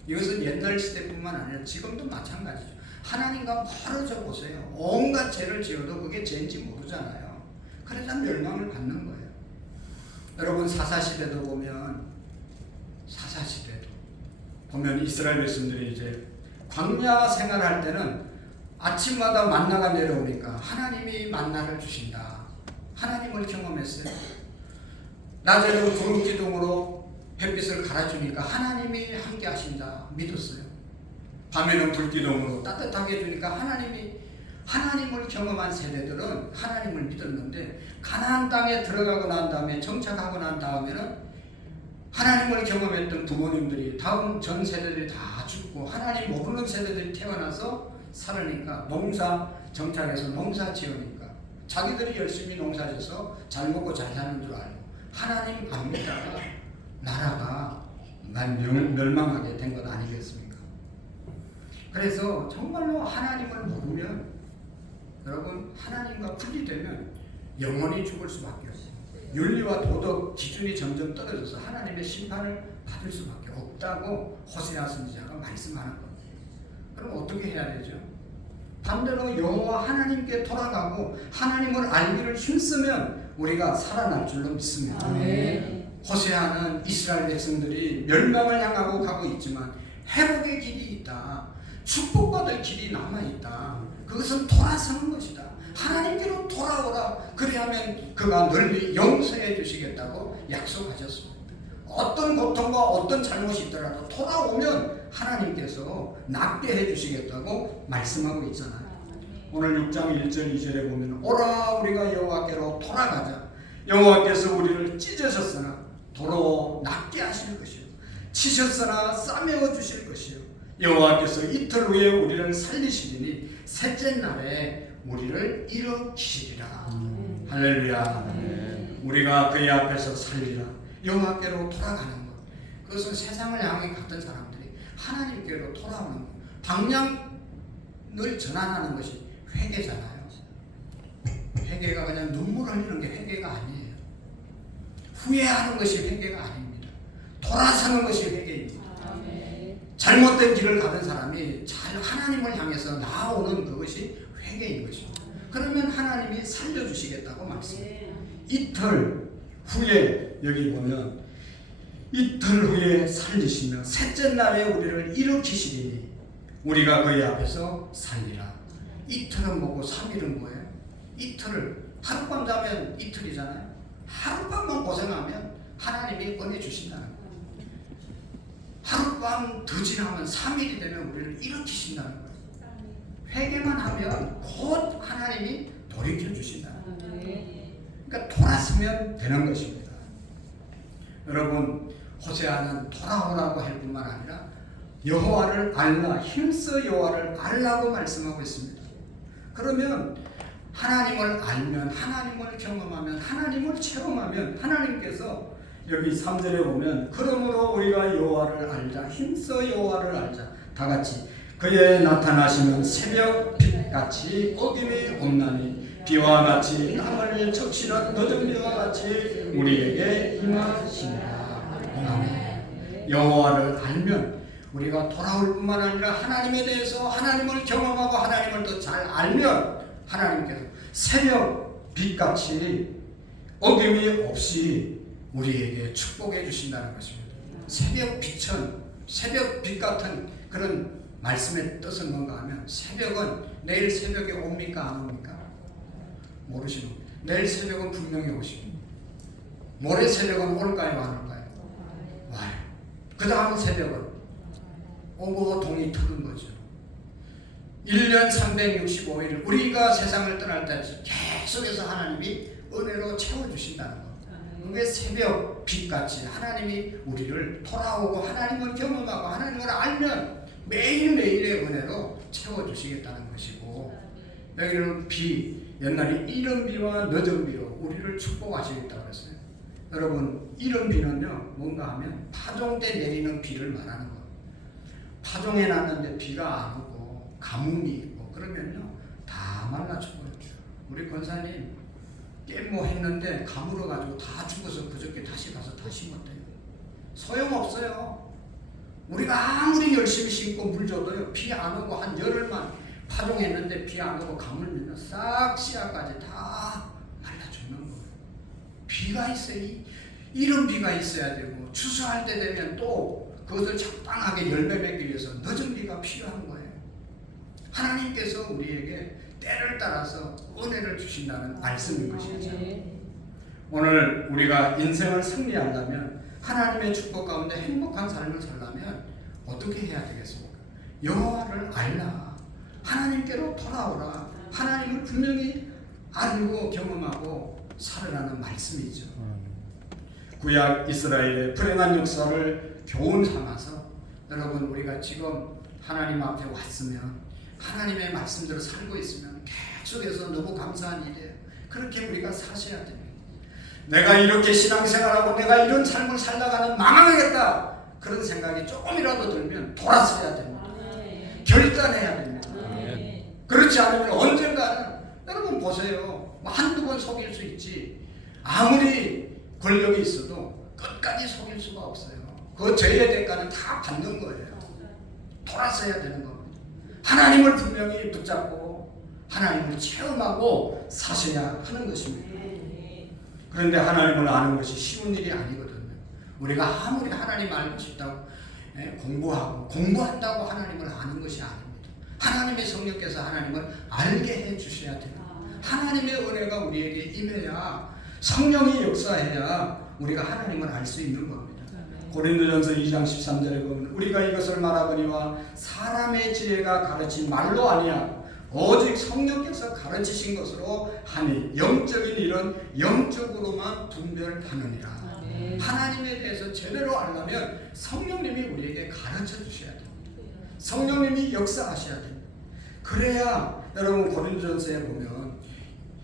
이것은 옛날 시대뿐만 아니라 지금도 마찬가지죠. 하나님과 멀어져 보세요. 온갖 죄를 지어도 그게 죄인지 모르잖아요. 그러자 멸망을 받는 거예요. 여러분 사사시대도 보면 이스라엘 백성들이 이제 광야 생활할 때는 아침마다 만나가 내려오니까 하나님이 만나를 주신다. 하나님을 경험했어요. 낮에는 구름 기둥으로 햇빛을 갈아주니까 하나님이 함께 하신다. 믿었어요. 밤에는 불기둥으로 따뜻하게 해주니까 하나님을 경험한 세대들은 하나님을 믿었는데 가나안 땅에 들어가고 난 다음에 정착하고 난 다음에는 하나님을 경험했던 부모님들이 다음 전 세대들이 다 죽고 하나님 모르는 세대들이 태어나서 살으니까 농사 정착해서 농사 지으니까 자기들이 열심히 농사 지어서 잘 먹고 잘 사는 줄 알고 하나님 안 믿다가 나라가 멸망하게 된 것 아니겠습니까? 그래서 정말로 하나님을 모르면 여러분 하나님과 분리되면 영원히 죽을 수밖에 없어요. 윤리와 도덕 기준이 점점 떨어져서 하나님의 심판을 받을 수밖에 없다고 호세아 선지자가 말씀하는 겁니다. 그럼 어떻게 해야 되죠? 반대로 여호와 하나님께 돌아가고 하나님을 알기를 힘쓰면 우리가 살아날 줄로 믿습니다. 호세아는 이스라엘 백성들이 멸망을 향하고 가고 있지만 회복의 길이 있다. 축복받을 길이 남아있다. 그것은 돌아서는 것이다. 하나님께로 돌아오라. 그리하면 그가 널리 용서해 주시겠다고 약속하셨습니다. 어떤 고통과 어떤 잘못이 있더라도 돌아오면 하나님께서 낫게 해주시겠다고 말씀하고 있잖아요. 오늘 6장 1절 2절에 보면 오라 우리가 여호와께로 돌아가자. 여호와께서 우리를 찢으셨으나 도로 낫게 하실 것이요 치셨으나 싸매어 주실 것이요 여호와께서 이틀 후에 우리를 살리시리니 셋째 날에 우리를 일으키시리라. 할렐루야. 우리가 그의 앞에서 살리라. 여호와께로 돌아가는 것. 그것은 세상을 향해 갔던 사람들이 하나님께로 돌아오는 것. 방향을 전환하는 것이 회개잖아요. 회개가 그냥 눈물 흘리는 게 회개가 아니에요. 후회하는 것이 회개가 아닙니다. 돌아서는 것이 회개입니다. 잘못된 길을 가던 사람이 잘 하나님을 향해서 나아오는 그것이 회개인 것입니다. 그러면 하나님이 살려주시겠다고 말씀해요. 이틀 후에 여기 보면 이틀 후에 살리시며 셋째 날에 우리를 일으키시리니 우리가 그의 앞에서 살리라. 이틀은 뭐고 3일은 뭐예요? 이틀을 하룻밤 자면 이틀이잖아요. 하룻밤만 고생하면 하나님이 은혜 주신다는 거예요. 하룻밤 더 지나면 3일이 되면 우리를 일으키신다는 거예요. 회개만 하면 곧 하나님이 돌이켜 주신다는 거예요. 그러니까 돌아서면 되는 것입니다. 여러분, 호세아는 돌아오라고 할 뿐만 아니라 여호와를 알라, 힘써 여호와를 알라고 말씀하고 있습니다. 그러면 하나님을 알면, 하나님을 경험하면, 하나님을 체험하면 하나님께서 여기 3절에 보면 그러므로 우리가 여호와를 알자, 힘써 여호와를 알자. 다 같이 그의 나타나시는 새벽 빛같이 어김이 없나니 비와 같이 땅을 적시는 늦은 비와 같이 우리에게 임하시리라. 아멘. 여호와를 알면 우리가 돌아올 뿐만 아니라 하나님에 대해서 하나님을 경험하고 하나님을 더 잘 알면 하나님께서 새벽 빛같이 어김이 없이 우리에게 축복해 주신다는 것입니다. 새벽 빛은, 새벽 빛 같은 그런 말씀의 뜻은 뭔가 하면 새벽은 내일 새벽에 옵니까 안 옵니까? 모르시는 겁니다. 내일 새벽은 분명히 오십니다. 모레 새벽은 올까요 안 올까요? 와요. 그 다음 새벽은 오고 동이 트는 거죠. 1년 365일 우리가 세상을 떠날 때까지 계속해서 하나님이 은혜로 채워주신다는 것. 그게 새벽 빛같이 하나님이 우리를 돌아오고 하나님을 경험하고 하나님을 알면 매일매일의 은혜로 채워주시겠다는 것이고, 여기는 비, 옛날에 이른 비와 늦은 비로 우리를 축복하시겠다고 했어요. 여러분, 이른 비는요 뭔가 하면 파종 때 내리는 비를 말하는 거예요. 파종해 놨는데 비가 안 오고 가뭄이 있고 그러면요 다 말라 죽어요. 우리 권사님 깻모 했는데 가물어가지고 다 죽어서 그저께 다시 가서 다 심었대요. 소용없어요. 우리가 아무리 열심히 심고 물 줘도요 비 안 오고 한 열흘만 파종했는데 비 안 오고 가물면 싹 씨앗까지 다 말라 죽는 거예요. 비가 있어야, 이런 비가 있어야 되고 추수할 때 되면 또 그것을 적당하게 열매 맺기 위해서 늦은 비가 필요한 거예요. 하나님께서 우리에게 때를 따라서 은혜를 주신다는 말씀인 것이죠. 오늘 우리가 인생을 승리하려면, 하나님의 축복 가운데 행복한 삶을 살려면 어떻게 해야 되겠습니까? 여호와를 알라, 하나님께로 돌아오라, 하나님을 분명히 알고 경험하고 살으라는 말씀이죠. 구약 이스라엘의 불행한 역사를 교훈 삼아서 여러분, 우리가 지금 하나님 앞에 왔으면, 하나님의 말씀대로 살고 있으면 계속해서 너무 감사한 일이에요. 그렇게 우리가 사셔야 됩니다. 내가 이렇게 신앙생활하고 내가 이런 삶을 살다가는 망하겠다, 그런 생각이 조금이라도 들면 돌아서야 됩니다. 결단해야 됩니다. 그렇지 않으면 언젠가는, 여러분 보세요, 한두 번 속일 수 있지 아무리 권력이 있어도 끝까지 속일 수가 없어요. 그 죄의 대가는 다 받는 거예요. 돌아서야 되는 겁니다. 하나님을 분명히 붙잡고 하나님을 체험하고 사셔야 하는 것입니다. 그런데 하나님을 아는 것이 쉬운 일이 아니거든요. 우리가 아무리 하나님 알고 싶다고 공부한다고 하나님을 아는 것이 아닙니다. 하나님의 성령께서 하나님을 알게 해주셔야 됩니다. 하나님의 은혜가 우리에게 임해야, 성령이 역사해야 우리가 하나님을 알 수 있는 겁니다. 고린도전서 2장 13절에 보면 우리가 이것을 말하거니와 사람의 지혜가 가르친 말로 아니야 오직 성령께서 가르치신 것으로 하니 영적인 일은 영적으로만 분별하느니라. 하나님에 대해서 제대로 알려면 성령님이 우리에게 가르쳐 주셔야 됩니다. 성령님이 역사하셔야 됩니다. 그래야 여러분 고린도전서에 보면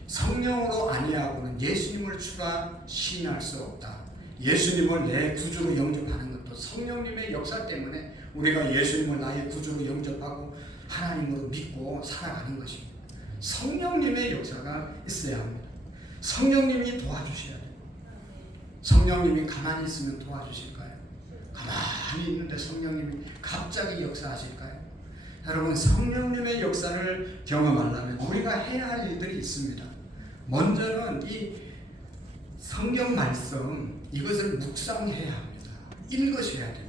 성령으로 아니하고는 예수님을 추가 시인할 수 없다. 예수님을 내 구주로 영접하는 것도 성령님의 역사 때문에 우리가 예수님을 나의 구주로 영접하고 하나님으로 믿고 살아가는 것입니다. 성령님의 역사가 있어야 합니다. 성령님이 도와주셔야 돼요. 성령님이 가만히 있으면 도와주실까요? 가만히 있는데 성령님이 갑자기 역사하실까요? 여러분 성령님의 역사를 경험하려면 우리가 해야 할 일들이 있습니다. 먼저는 이 성경 말씀 이것을 묵상해야 합니다. 읽으셔야 됩니다.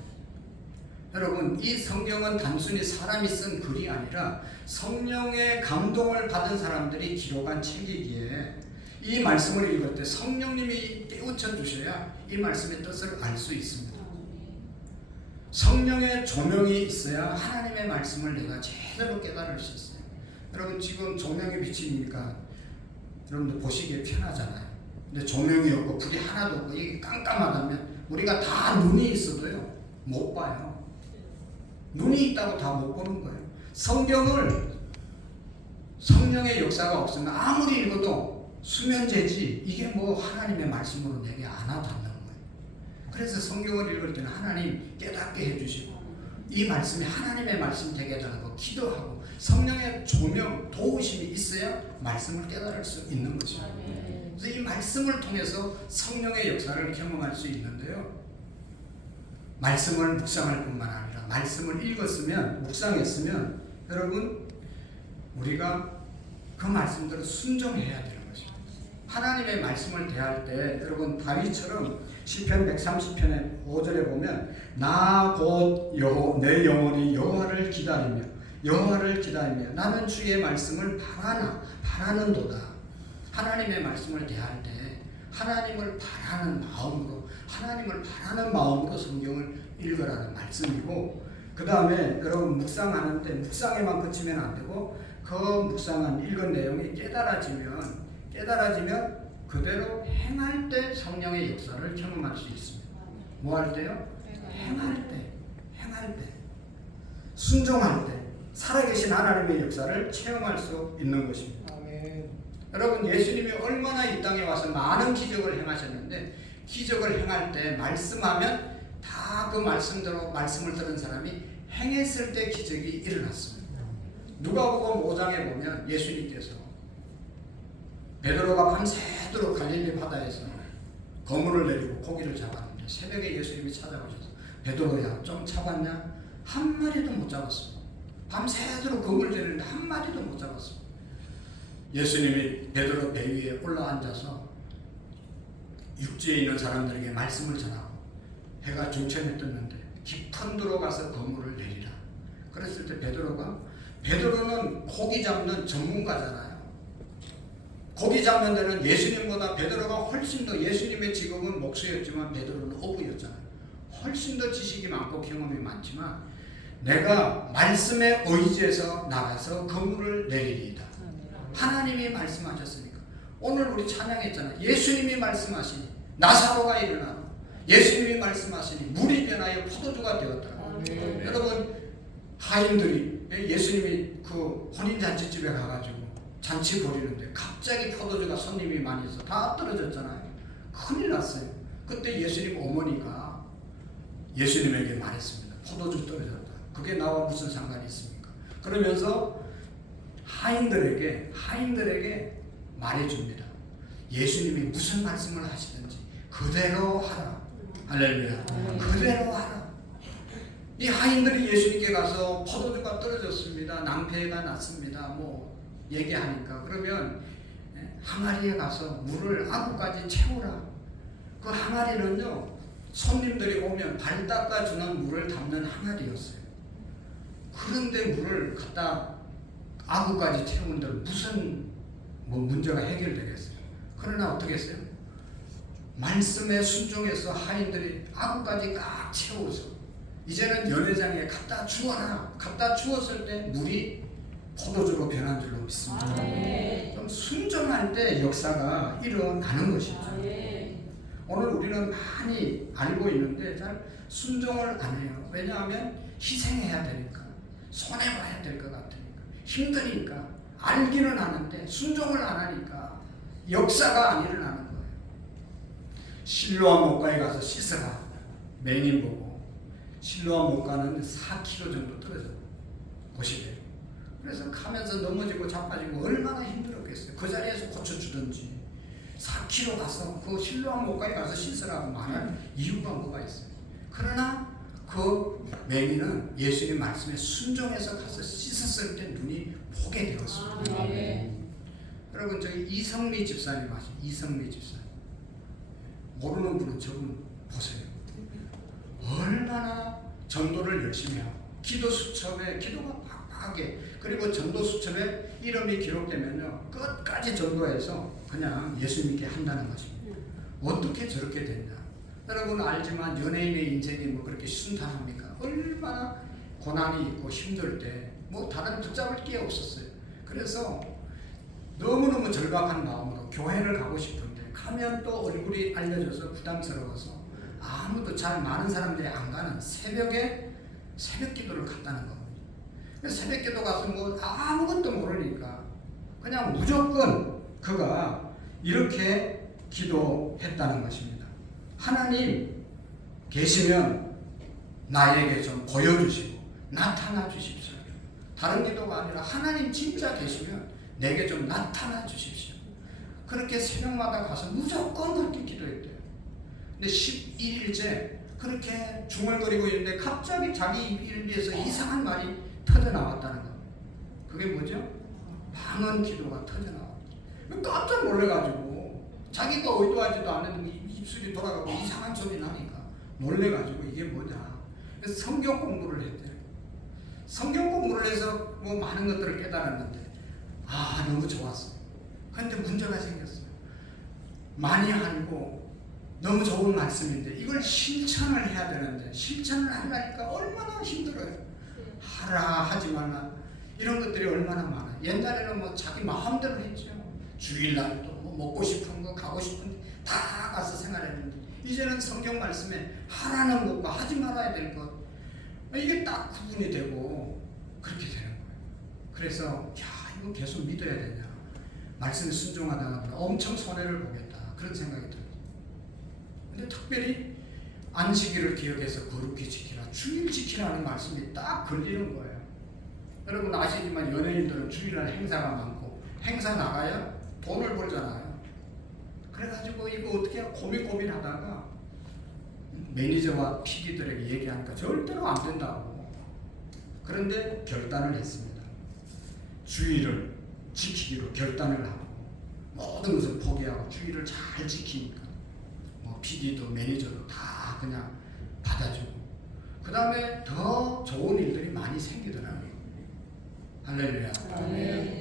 여러분 이 성경은 단순히 사람이 쓴 글이 아니라 성령의 감동을 받은 사람들이 기록한 책이기에 이 말씀을 읽을 때 성령님이 깨우쳐 주셔야 이 말씀의 뜻을 알 수 있습니다. 성령의 조명이 있어야 하나님의 말씀을 내가 제대로 깨달을 수 있어요. 여러분 지금 조명이 비치니까 여러분들 보시기에 편하잖아요. 근데 조명이 없고 불이 하나도 없고 이게 깜깜하다면 우리가 다 눈이 있어도요 못 봐요. 눈이 있다고 다 못 보는 거예요. 성경을 성령의 역사가 없으면 아무리 읽어도 수면제지 이게 뭐 하나님의 말씀으로 내게 안 와닿는 거예요. 그래서 성경을 읽을 때는 하나님 깨닫게 해주시고 이 말씀이 하나님의 말씀 되게 해달라고 기도하고 성령의 조명, 도우심이 있어야 말씀을 깨달을 수 있는 것입니다. 그래서 이 말씀을 통해서 성령의 역사를 경험할 수 있는데요. 말씀을 묵상할 뿐만 아니라 말씀을 읽었으면 묵상했으면 여러분 우리가 그 말씀대로 순종해야 되는 것입니다. 하나님의 말씀을 대할 때 여러분 다윗처럼 시편 130편의 5절에 보면 나 곧 내 영혼이 여호와를 기다리며 나는 주의 말씀을 바라는도다. 하나님의 말씀을 대할 때 하나님을 바라는 마음으로 성경을 읽으라는 말씀이고 그 다음에 여러분 묵상하는데 묵상에만 그치면 안 되고 그 묵상한 읽은 내용이 깨달아지면 그대로 행할 때 성령의 역사를 경험할 수 있습니다. 뭐 할 때요? 행할 때 순종할 때 살아계신 하나님의 역사를 체험할 수 있는 것입니다. 아멘. 여러분 예수님이 얼마나 이 땅에 와서 많은 기적을 행하셨는데 기적을 행할 때 말씀하면 다 그 말씀대로 말씀을 들은 사람이 행했을 때 기적이 일어났습니다. 누가복음 5장에 보면 예수님께서 베드로가 밤새도록 갈릴리 바다에서 거물을 내리고 고기를 잡았는데 새벽에 예수님이 찾아오셔서 베드로야 좀 잡았냐? 한 마리도 못 잡았습니다. 밤새도록 거물을 내리는데 한 마리도 못 잡았습니다. 예수님이 베드로 배 위에 올라앉아서 육지에 있는 사람들에게 말씀을 전하고 해가 중천에 떴는데 깊은 데로 가서 거물을 내리라. 그랬을 때 베드로는 고기 잡는 전문가잖아요. 고기 잡는 데는 예수님보다 베드로가 훨씬 더 예수님의 직업은 목수였지만 베드로는 어부였잖아요. 훨씬 더 지식이 많고 경험이 많지만 내가 말씀에 의지해서 나가서 거물을 내리리이다. 하나님이 말씀하셨으니까. 오늘 우리 찬양했잖아요. 예수님이 말씀하시니 나사로가 일어나고 예수님이 말씀하시니 물이 변하여 포도주가 되었더라. 여러분 하인들이 예수님이 그 혼인잔치집에 가가지고 잔치 벌이는데 갑자기 포도주가 손님이 많이 있어 다 떨어졌잖아요. 큰일 났어요. 그때 예수님 어머니가 예수님에게 말했습니다. 포도주 떨어졌다. 그게 나와 무슨 상관이 있습니까? 그러면서 하인들에게 말해줍니다. 예수님이 무슨 말씀을 하시든지 그대로 하라. 할렐루야. 그대로 하라. 이 하인들이 예수님께 가서 포도주가 떨어졌습니다. 낭패가 났습니다. 뭐 얘기하니까 그러면 항아리에 가서 물을 아구까지 채우라. 그 항아리는요 손님들이 오면 발 닦아주는 물을 담는 항아리였어요. 그런데 물을 갖다 아구까지 채우는데 무슨 문제가 해결되겠어요? 그러나 어떻게 했어요? 말씀에 순종해서 하인들이 아구까지 꽉 채워서 이제는 연회장에 갖다 주어라. 갖다 주었을 때 물이 포도주로 변한 줄로 믿습니다. 좀 순종할 때 역사가 일어나는 것이죠. 오늘 우리는 많이 알고 있는데 잘 순종을 안 해요. 왜냐하면 희생해야 되니까, 손해봐야 될 것 같으니까, 힘드니까, 알기는 아는데 순종을 안 하니까 역사가 안 일어나는 거예요. 실로암 목가에 가서 씻어라. 맹인 보고 실로암 목가는 4km 정도 떨어져 곳이래요. 그래서 가면서 넘어지고 자빠지고 얼마나 힘들었겠어요. 그 자리에서 고쳐주든지 4km 가서 그 실로암 목가에 가서 씻으라고 말할 이유가 뭐가 있어요. 그러나 그 맹인은 예수님 말씀에 순종해서 가서 씻었을 때 눈이 보게 되었습니다. 여러분 저기 이성미 집사님 아시죠? 이성미 집사님. 모르는 분은 저분 보세요. 얼마나 전도를 열심히 하고 기도 수첩에 기도가 팍팍하게, 그리고 전도 수첩에 이름이 기록되면요 끝까지 전도해서 그냥 예수 믿게 한다는 것입니다. 어떻게 저렇게 됐냐? 여러분 알지만 연예인의 인생이 뭐 그렇게 순탄합니까? 얼마나 고난이 있고 힘들 때 뭐 다른 붙잡을 게 없었어요. 그래서 너무너무 절박한 마음으로 교회를 가고 싶은데 가면 또 얼굴이 알려져서 부담스러워서 아무도 잘 많은 사람들이 안 가는 새벽에 새벽 기도를 갔다는 겁니다. 그래서 새벽 기도 가서 뭐 아무것도 모르니까 그냥 무조건 그가 이렇게 기도했다는 것입니다. 하나님 계시면 나에게 좀 보여주시고 나타나 주십시오. 다른 기도가 아니라 하나님 진짜 계시면 내게 좀 나타나 주십시오. 그렇게 새벽마다 가서 무조건 그렇게 기도했대요. 근데 11일째 그렇게 중얼거리고 있는데 갑자기 자기 입에서 이상한 말이 터져 나왔다는 겁니다. 그게 뭐죠? 방언 기도가 터져 나왔죠. 깜짝 놀래가지고 자기가 의도하지도 않았는데 입술이 돌아가고 이상한 소리 나니까 놀래가지고 이게 뭐냐. 그래서 성경 공부를 했대요. 성경 공부를 해서 뭐 많은 것들을 깨달았는데 너무 좋았어요. 그런데 문제가 생겼어요. 많이 알고 너무 좋은 말씀인데 이걸 실천을 해야 되는데 실천을 하려니까 얼마나 힘들어요. 하라 하지 말라 이런 것들이 얼마나 많아요. 옛날에는 뭐 자기 마음대로 했죠. 주일날도 뭐 먹고 싶은 거 가고 싶은 데 다 가서 생활했는데 이제는 성경 말씀에 하라는 것과 하지 말아야 될 것 이게 딱 구분이 되고 그렇게 되는 거예요. 그래서 이거 계속 믿어야 되냐, 말씀에 순종하다가 엄청 손해를 보겠다 그런 생각이 들어요. 근데 특별히 안식일을 기억해서 거룩히 지키라, 주일 지키라는 말씀이 딱 걸리는 거예요. 여러분 아시지만 연예인들은 주일날 행사가 많고 행사 나가야 돈을 벌잖아요. 그래가지고 이거 어떻게 고민하다가 매니저와 PD들에게 얘기하니까 절대로 안 된다고. 그런데 결단을 했습니다. 주일을 지키기로 결단을 하고 모든 것을 포기하고 주일을 잘 지키니까 뭐 PD도 매니저도 다 그냥 받아주고 그 다음에 더 좋은 일들이 많이 생기더라고요. 할렐루야.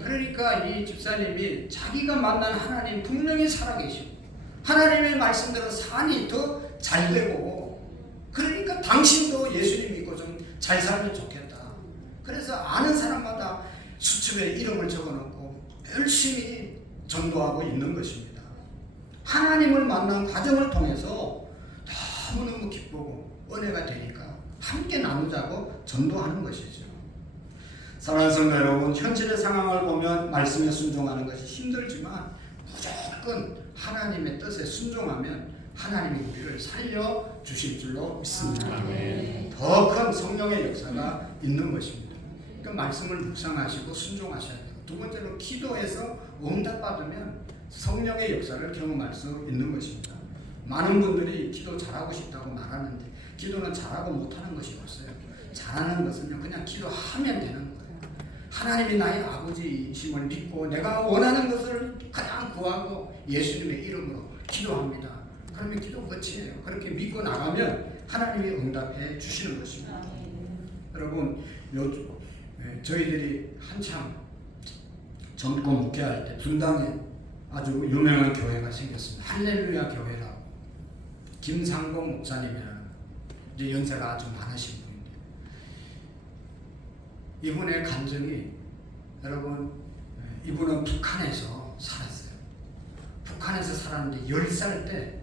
그러니까 이 집사님이 자기가 만난 하나님 분명히 살아계시고 하나님의 말씀대로 산이 더 잘 되고 그러니까 당신도 예수님 믿고 좀 잘 살면 좋겠다. 그래서 아는 사람마다 수첩에 이름을 적어놓고 열심히 전도하고 있는 것입니다. 하나님을 만난 과정을 통해서 너무너무 기쁘고 은혜가 되니까 함께 나누자고 전도하는 것이죠. 사랑하는 성도 여러분, 현실의 상황을 보면 말씀에 순종하는 것이 힘들지만 무조건 하나님의 뜻에 순종하면 하나님이 우리를 살려주실 줄로 믿습니다. 더 큰 성령의 역사가 있는 것입니다. 그러니까 말씀을 묵상하시고 순종하셔야 돼요. 두 번째로 기도해서 응답받으면 성령의 역사를 경험할 수 있는 것입니다. 많은 분들이 기도 잘하고 싶다고 말하는데 기도는 잘하고 못하는 것이 없어요. 잘하는 것은요 그냥 기도하면 되는 거예요. 하나님이 나의 아버지이심을 믿고 내가 원하는 것을 그냥 구하고 예수님의 이름으로 기도합니다. 그러면 기도 끝이에요. 그렇게 믿고 나가면 하나님이 응답해 주시는 것입니다. 여러분 저희들이 한참 젊고 목회할 때 분당에 아주 유명한 교회가 생겼습니다. 할렐루야 교회라고. 김상봉 목사님이라는 이제 연세가 아주 많으신 분인데 이분의 간증이 여러분 이분은 북한에서 살았어요. 북한에서 살았는데 10살 때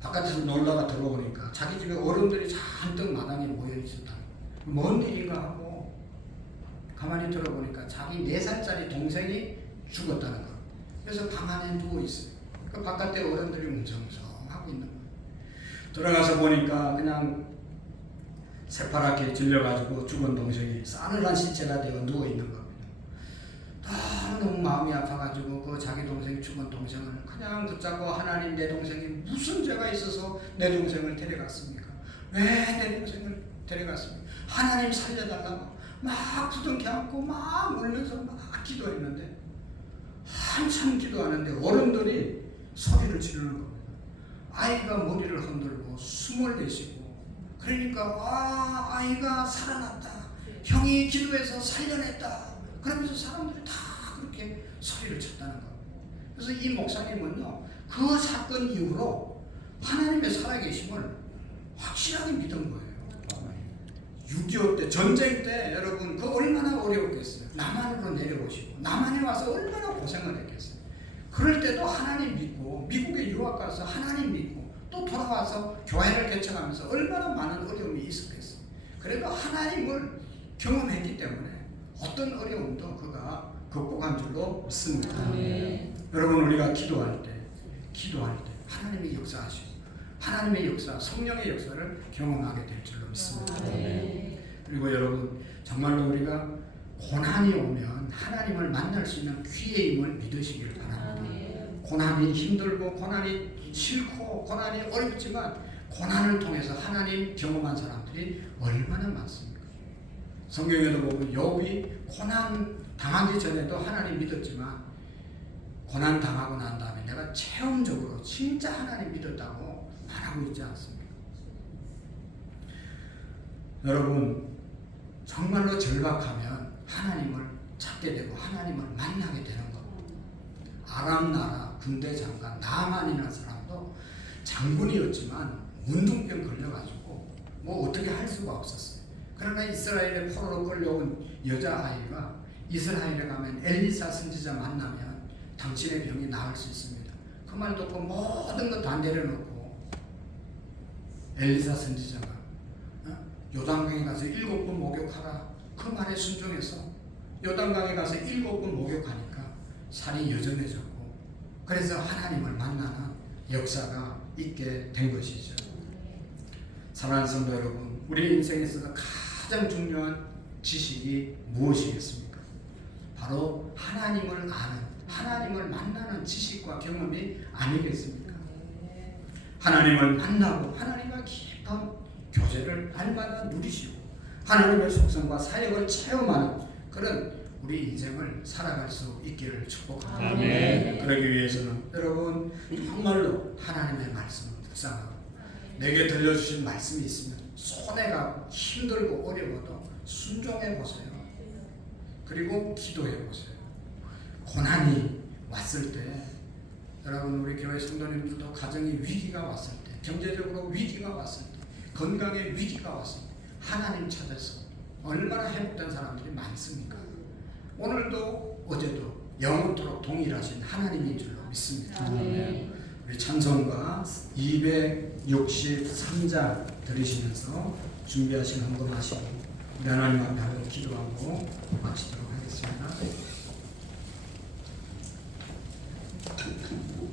바깥에서 놀다가 들어오니까 자기 집에 어른들이 잔뜩 마당에 모여 있었다. 뭔 일인가 하고 가만히 들어보니까 자기 4살짜리 동생이 죽었다는 거. 그래서 방 안에 누워 있어요. 그 바깥에 어른들이 웅성웅성 하고 있는 거예요. 들어가서 보니까 그냥 새파랗게 질려가지고 죽은 동생이 싸늘한 시체가 되어 누워 있는 겁니다. 너무 마음이 아파가지고 그 자기 동생 죽은 동생을 그냥 붙잡고 하나님 내 동생이 무슨 죄가 있어서 내 동생을 데려갔습니까? 왜 내 동생을 데려갔습니까? 하나님 살려달라고 막 부둥켜 안고 막 울면서 막 기도했는데 한참 기도하는데 어른들이 소리를 지르는 겁니다. 아이가 머리를 흔들고 숨을 내쉬고 그러니까 아이가 살아났다. 형이 기도해서 살려냈다. 그러면서 사람들이 다 그렇게 소리를 쳤다는 겁니다. 그래서 이 목사님은요 그 사건 이후로 하나님의 살아계심을 확실하게 믿은 거예요. 6.25 때 전쟁 때 여러분 그 얼마나 어려웠겠어요. 남한으로 내려오시고 남한에 와서 얼마나 고생을 했겠어요. 그럴 때도 하나님 믿고 미국에 유학 가서 하나님 믿고 또 돌아와서 교회를 개척하면서 얼마나 많은 어려움이 있었겠어요. 그래도 하나님을 경험했기 때문에 어떤 어려움도 그가 극복한 줄로 믿습니다. 여러분 우리가 기도할 때 하나님의 역사하시고 하나님의 역사, 성령의 역사를 경험하게 될 줄로 믿습니다. 그리고 여러분 정말로 우리가 고난이 오면 하나님을 만날 수 있는 기회임을 믿으시길 바랍니다. 고난이 힘들고 고난이 싫고 고난이 어렵지만 고난을 통해서 하나님 경험한 사람들이 얼마나 많습니까? 성경에도 보면 욥이 고난 당하기 전에도 하나님 믿었지만 고난 당하고 난 다음에 내가 체험적으로 진짜 하나님 믿었다고 말하고 있지 않습니까? 여러분 정말로 절박하면 하나님을 찾게 되고 하나님을 만나게 되는 겁니다. 아람 나라 군대 장관 나만이라는 사람도 장군이었지만 문둥병 걸려가지고 뭐 어떻게 할 수가 없었어요. 그러나 이스라엘에 포로로 끌려온 여자아이가 이스라엘에 가면 엘리사 선지자 만나면 당신의 병이 나을 수 있습니다. 그 말 듣고 모든 것 다 내려놓고 엘리사 선지자가 요단강에 가서 7번 목욕하라 그 말에 순종해서 요단강에 가서 7번 목욕하니까 살이 여전해졌고 그래서 하나님을 만나는 역사가 있게 된 것이죠. 사랑하는 성도 여러분, 우리 인생에서 가장 중요한 지식이 무엇이겠습니까? 바로 하나님을 아는, 하나님을 만나는 지식과 경험이 아니겠습니까? 하나님을 만나고 하나님과 깊은 교제를 날마다 누리시고 하나님의 속성과 사역을 체험하는 그런 우리 인생을 살아갈 수 있기를 축복합니다. 아멘. 그러기 위해서는 여러분 정말로 하나님의 말씀을 묵상하고 내게 들려주신 말씀이 있으면 손해가 힘들고 어려워도 순종해 보세요. 그리고 기도해 보세요. 고난이 왔을 때 여러분 우리 교회 성도님들도 가정의 위기가 왔을 때 경제적으로 위기가 왔을 때 건강의 위기가 왔을 때 하나님 찾아서 얼마나 회복된 사람들이 많습니까? 오늘도 어제도 영원토록 동일하신 하나님인 줄로 믿습니다. 우리 찬송가 263장 들으시면서 준비하신 헌금하시고 우리 하나님 앞에 한번 기도하고 마치도록 하겠습니다. 늘 기도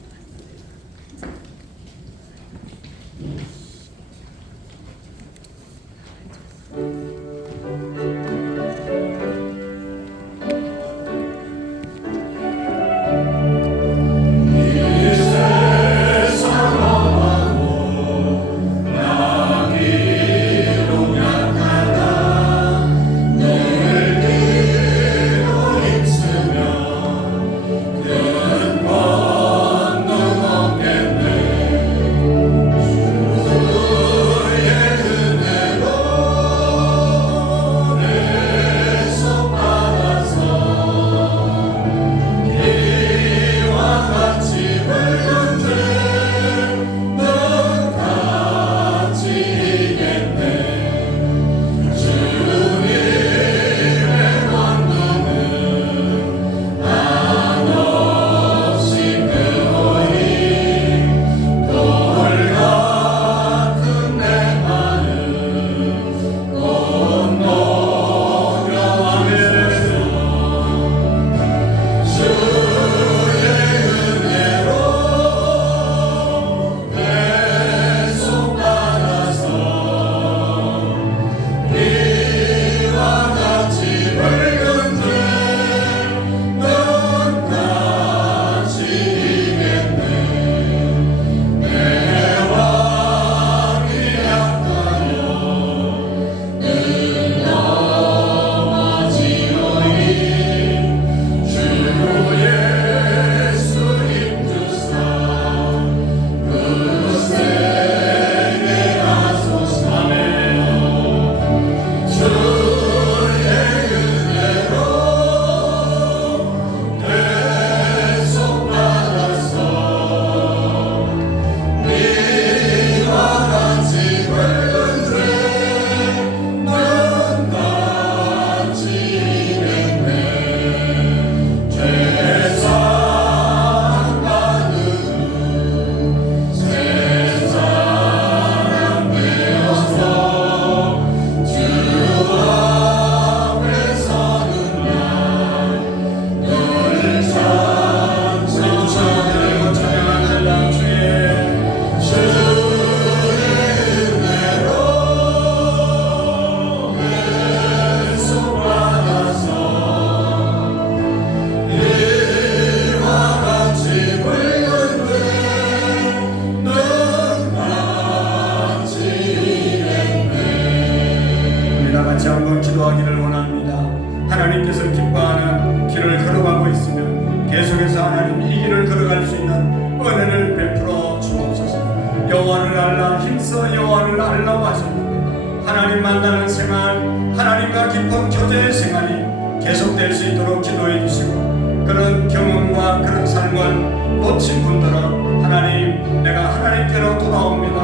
계속해서 하나님 이 길을 걸어갈 수 있는 은혜를 베풀어 주옵소서. 여호와를 알라 힘써 여호와를 알라고 하셨는데 하나님 만나는 생활, 하나님과 깊은 교제의 생활이 계속될 수 있도록 기도해 주시고, 그런 경험과 그런 삶을 놓친 분들은 하나님, 내가 하나님께로 돌아옵니다.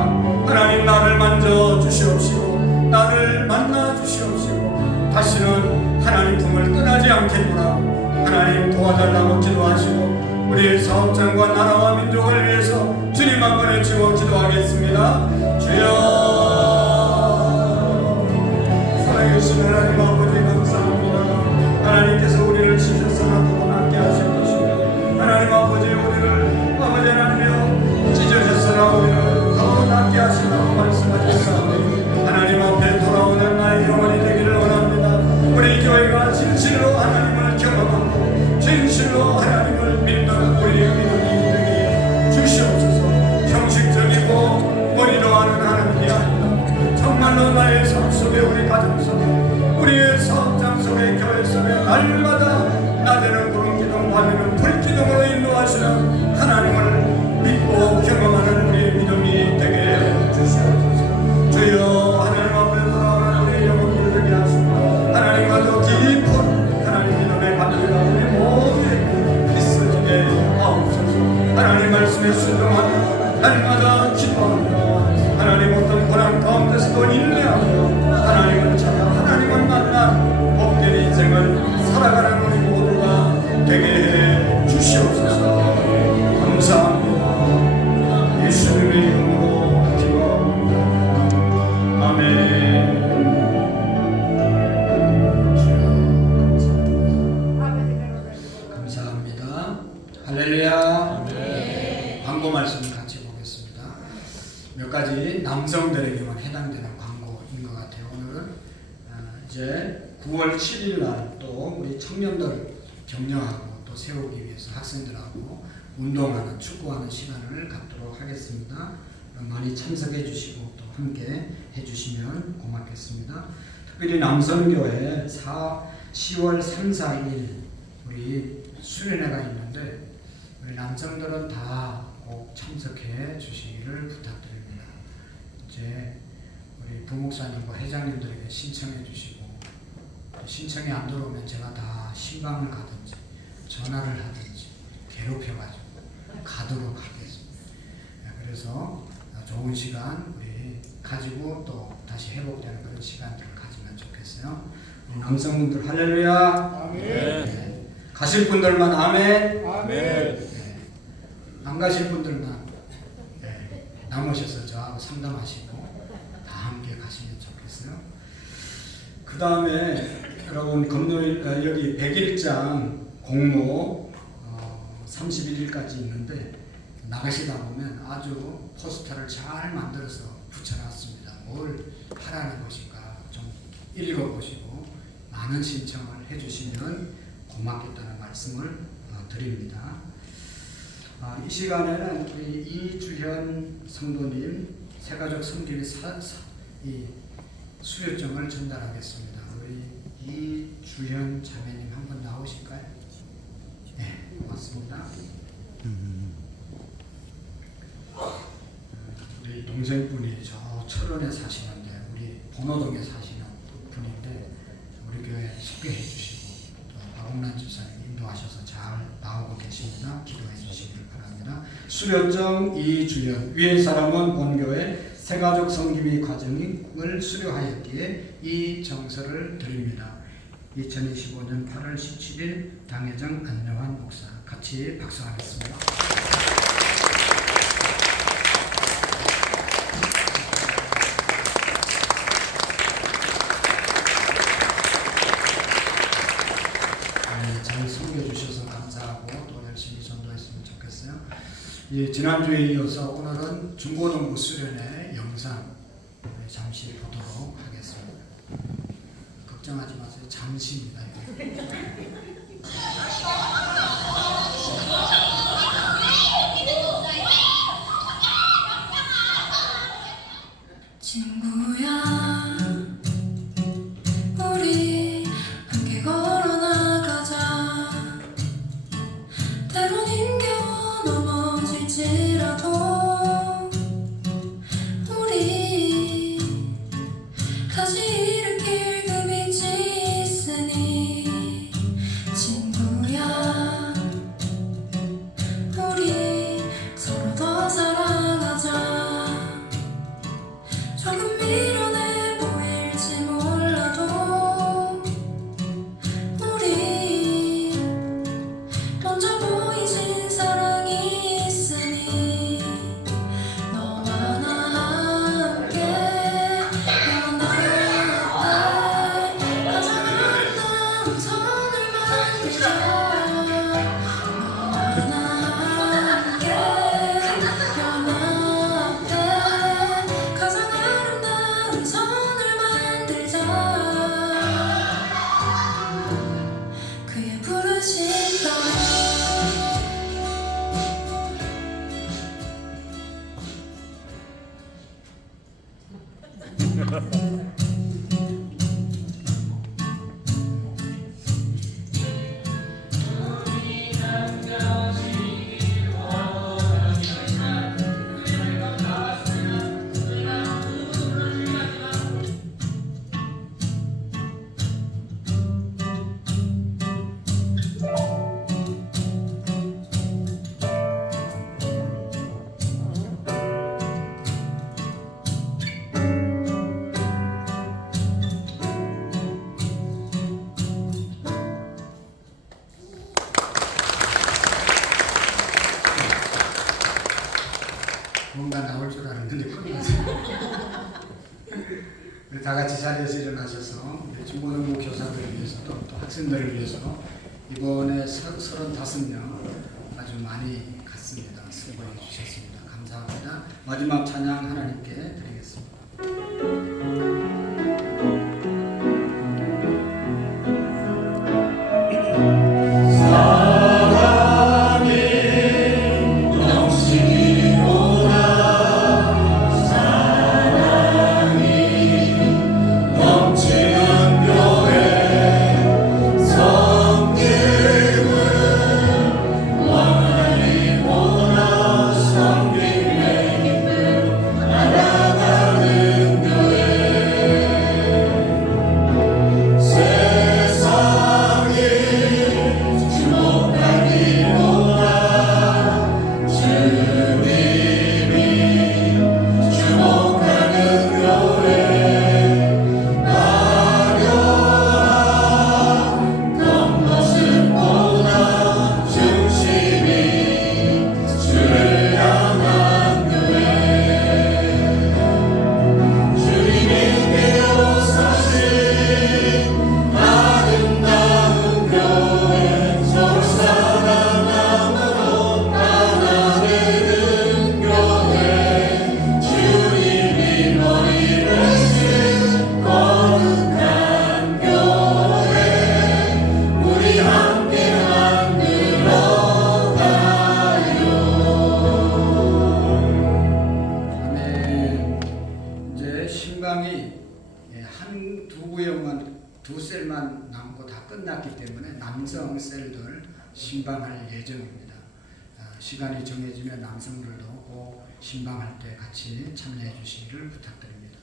하나님 나를 만져 주시옵시고 나를 만나 주시옵시고 다시는 하나님 품을 떠나지 않겠구나 하나님 도와달라고 기도하시고, 우리의 사업장과 나라와 민족을 위해서 주님 앞에 치고 기도하겠습니다. 주여, 살아계신 하나님 아버지 감사합니다. 하나님께서 우리를 찢어서라도 낫게 하실 것입니다. 하나님 아버지, 우리를 아버지 하나님이여 찢어졌으나 우리를 더 낫게 하시라고 말씀하셨사오니 하나님 앞에 돌아오는 나의 영혼이 되기를 원합니다. 우리 교회가 진실로 하나님을 경험하고 진실로 하나님을 믿는 우리의 믿음이 되게 주시옵소서. 형식적이고 머리로 하는 하나님이 아니라 정말로 나의 삶 속에, 우리 가정 속에, 우리의 사업장 속에, 교회 속에 날마다 낮에는 구름 기둥, 밤에는 불 기둥으로 인도하시는 하나님을 믿고 경험하는 우리의 믿음이 되게 주시옵소서. 주여, 하나님 앞에 돌아오는 우리의 영혼을 되게 하시고 하나님과 더 깊은 하나님 믿음의 관계가 우리 모두에게 있어지게 하옵소서. 하나님 말씀에 순종하며 날마다 기도하며 하나님 어떤 고난 가운데서도 인내하며 하나님을 찾아 하나님을 만나 복된 인생을 살아가는 우리 모두가 되게 해 주시옵소서. 감사합니다. 예수님의 이름으로 기도합니다. 아멘. 감사합니다. 할렐루야. 광고 말씀 같이 보겠습니다. 몇 가지 남성들에게만 해당되는 광고인 것 같아요. 오늘은 이제 9월 7일 날 또 우리 청년들 격려하고 또 세우기 위해서 학생들하고 운동하는, 축구하는 시간을 갖도록 하겠습니다. 많이 참석해 주시고 또 함께 해 주시면 고맙겠습니다. 특별히 남선교회 10월 3, 4일 우리 수련회가 있는데 우리 남성들은 다 꼭 참석해 주시기를 부탁드립니다. 이제 우리 부목사님과 회장님들에게 신청해 주시고, 신청이 안 들어오면 제가 다 신방을 가든지 전화를 하든지 괴롭혀가지고 가도록 하겠습니다. 그래서 좋은 시간 우리 가지고 또 다시 회복되는 그런 시간들을 가지면 좋겠어요. 우리 남성분들 할렐루야. 아멘. 네. 가실 분들만 아멘. 아멘. 네. 안 가실 분들만 남으셔서 저하고 상담하시고 다 함께 가시면 좋겠어요. 그 다음에 여러분 여기 100일장 공모 31일까지 있는데 나가시다 보면 아주 포스터를 잘 만들어서 붙여놨습니다. 뭘 하라는 것인가 좀 읽어보시고 많은 신청을 해주시면 고맙겠다는 말씀을 드립니다. 이 시간에는 우리 이주현 성도님 새가족 섬김의 이 수료증을 전달하겠습니다. 우리 이주현 자매님 한번 나오실까요? 네, 고맙습니다. 우리 동생분이 저 철원에 사시는데 우리 번호동에 사시는 분인데 우리 교회 소개해 주시고 또 박홍란 집사님 인도하셔서 잘 나오고 계십니다. 기도해 주시길 바랍니다. 수료증 이주연, 위의 사람은 본교회 새가족 성김이 과정을 수료하였기에 이 정서를 드립니다. 2025년 8월 17일 당회장 안녕한 목사. 같이 박수하겠습니다. 잘 섬겨주셔서 감사하고 또 열심히 전도했으면 좋겠어요. 지난주에 이어서 오늘은 중고등부 수련회 영상 잠시 보도록 하겠습니다. 걱정하지 마세요. 잠시입니다. 친구야 우리 함께 걸어나가자. 뭔가 나올 줄 알았는데 끝났어요. 다 같이 자리에서 일어나셔서 우리 중고등부 교사들을 위해서 또 학생들을 위해서 이번에 35명 아주 많이 갔습니다. 수고해 주셨습니다. 감사합니다. 마지막 찬양 하나님께 드리겠습니다. 두 셀만 남고 다 끝났기 때문에 남성 셀들 신방할 예정입니다. 시간이 정해지면 남성들도 꼭 신방할 때 같이 참여해 주시기를 부탁드립니다.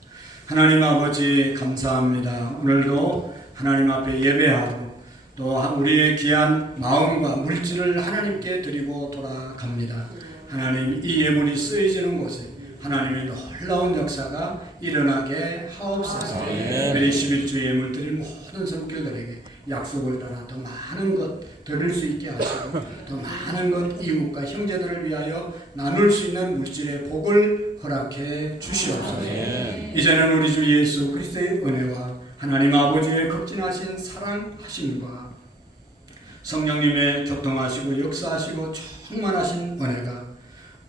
하나님 아버지 감사합니다. 오늘도 하나님 앞에 예배하고 또 우리의 귀한 마음과 물질을 하나님께 드리고 돌아갑니다. 하나님 이 예물이 쓰여지는 곳에 하나님의 놀라운 역사가 일어나게 하옵소서. 우리 11주 예물 드릴 모든 성교들에게 약속을 따라 더 많은 것 드릴 수 있게 하시고 더 많은 것 이웃과 형제들을 위하여 나눌 수 있는 물질의 복을 허락해 주시옵소서. 이제는 우리 주 예수 그리스도의 은혜와 하나님 아버지의 극진하신 사랑하심과 성령님의 교통하시고 역사하시고 충만하신 은혜가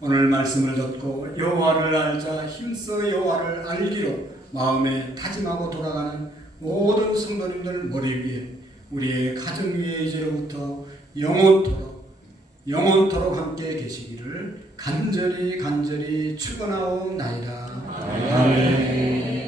오늘 말씀을 듣고 여호와를 알자 힘써 여호와를 알기로 마음에 다짐하고 돌아가는 모든 성도님들 머리 위에 우리의 가정 위에 이제로부터 영원토록 함께 계시기를 간절히 축원하옵나이다. 아멘.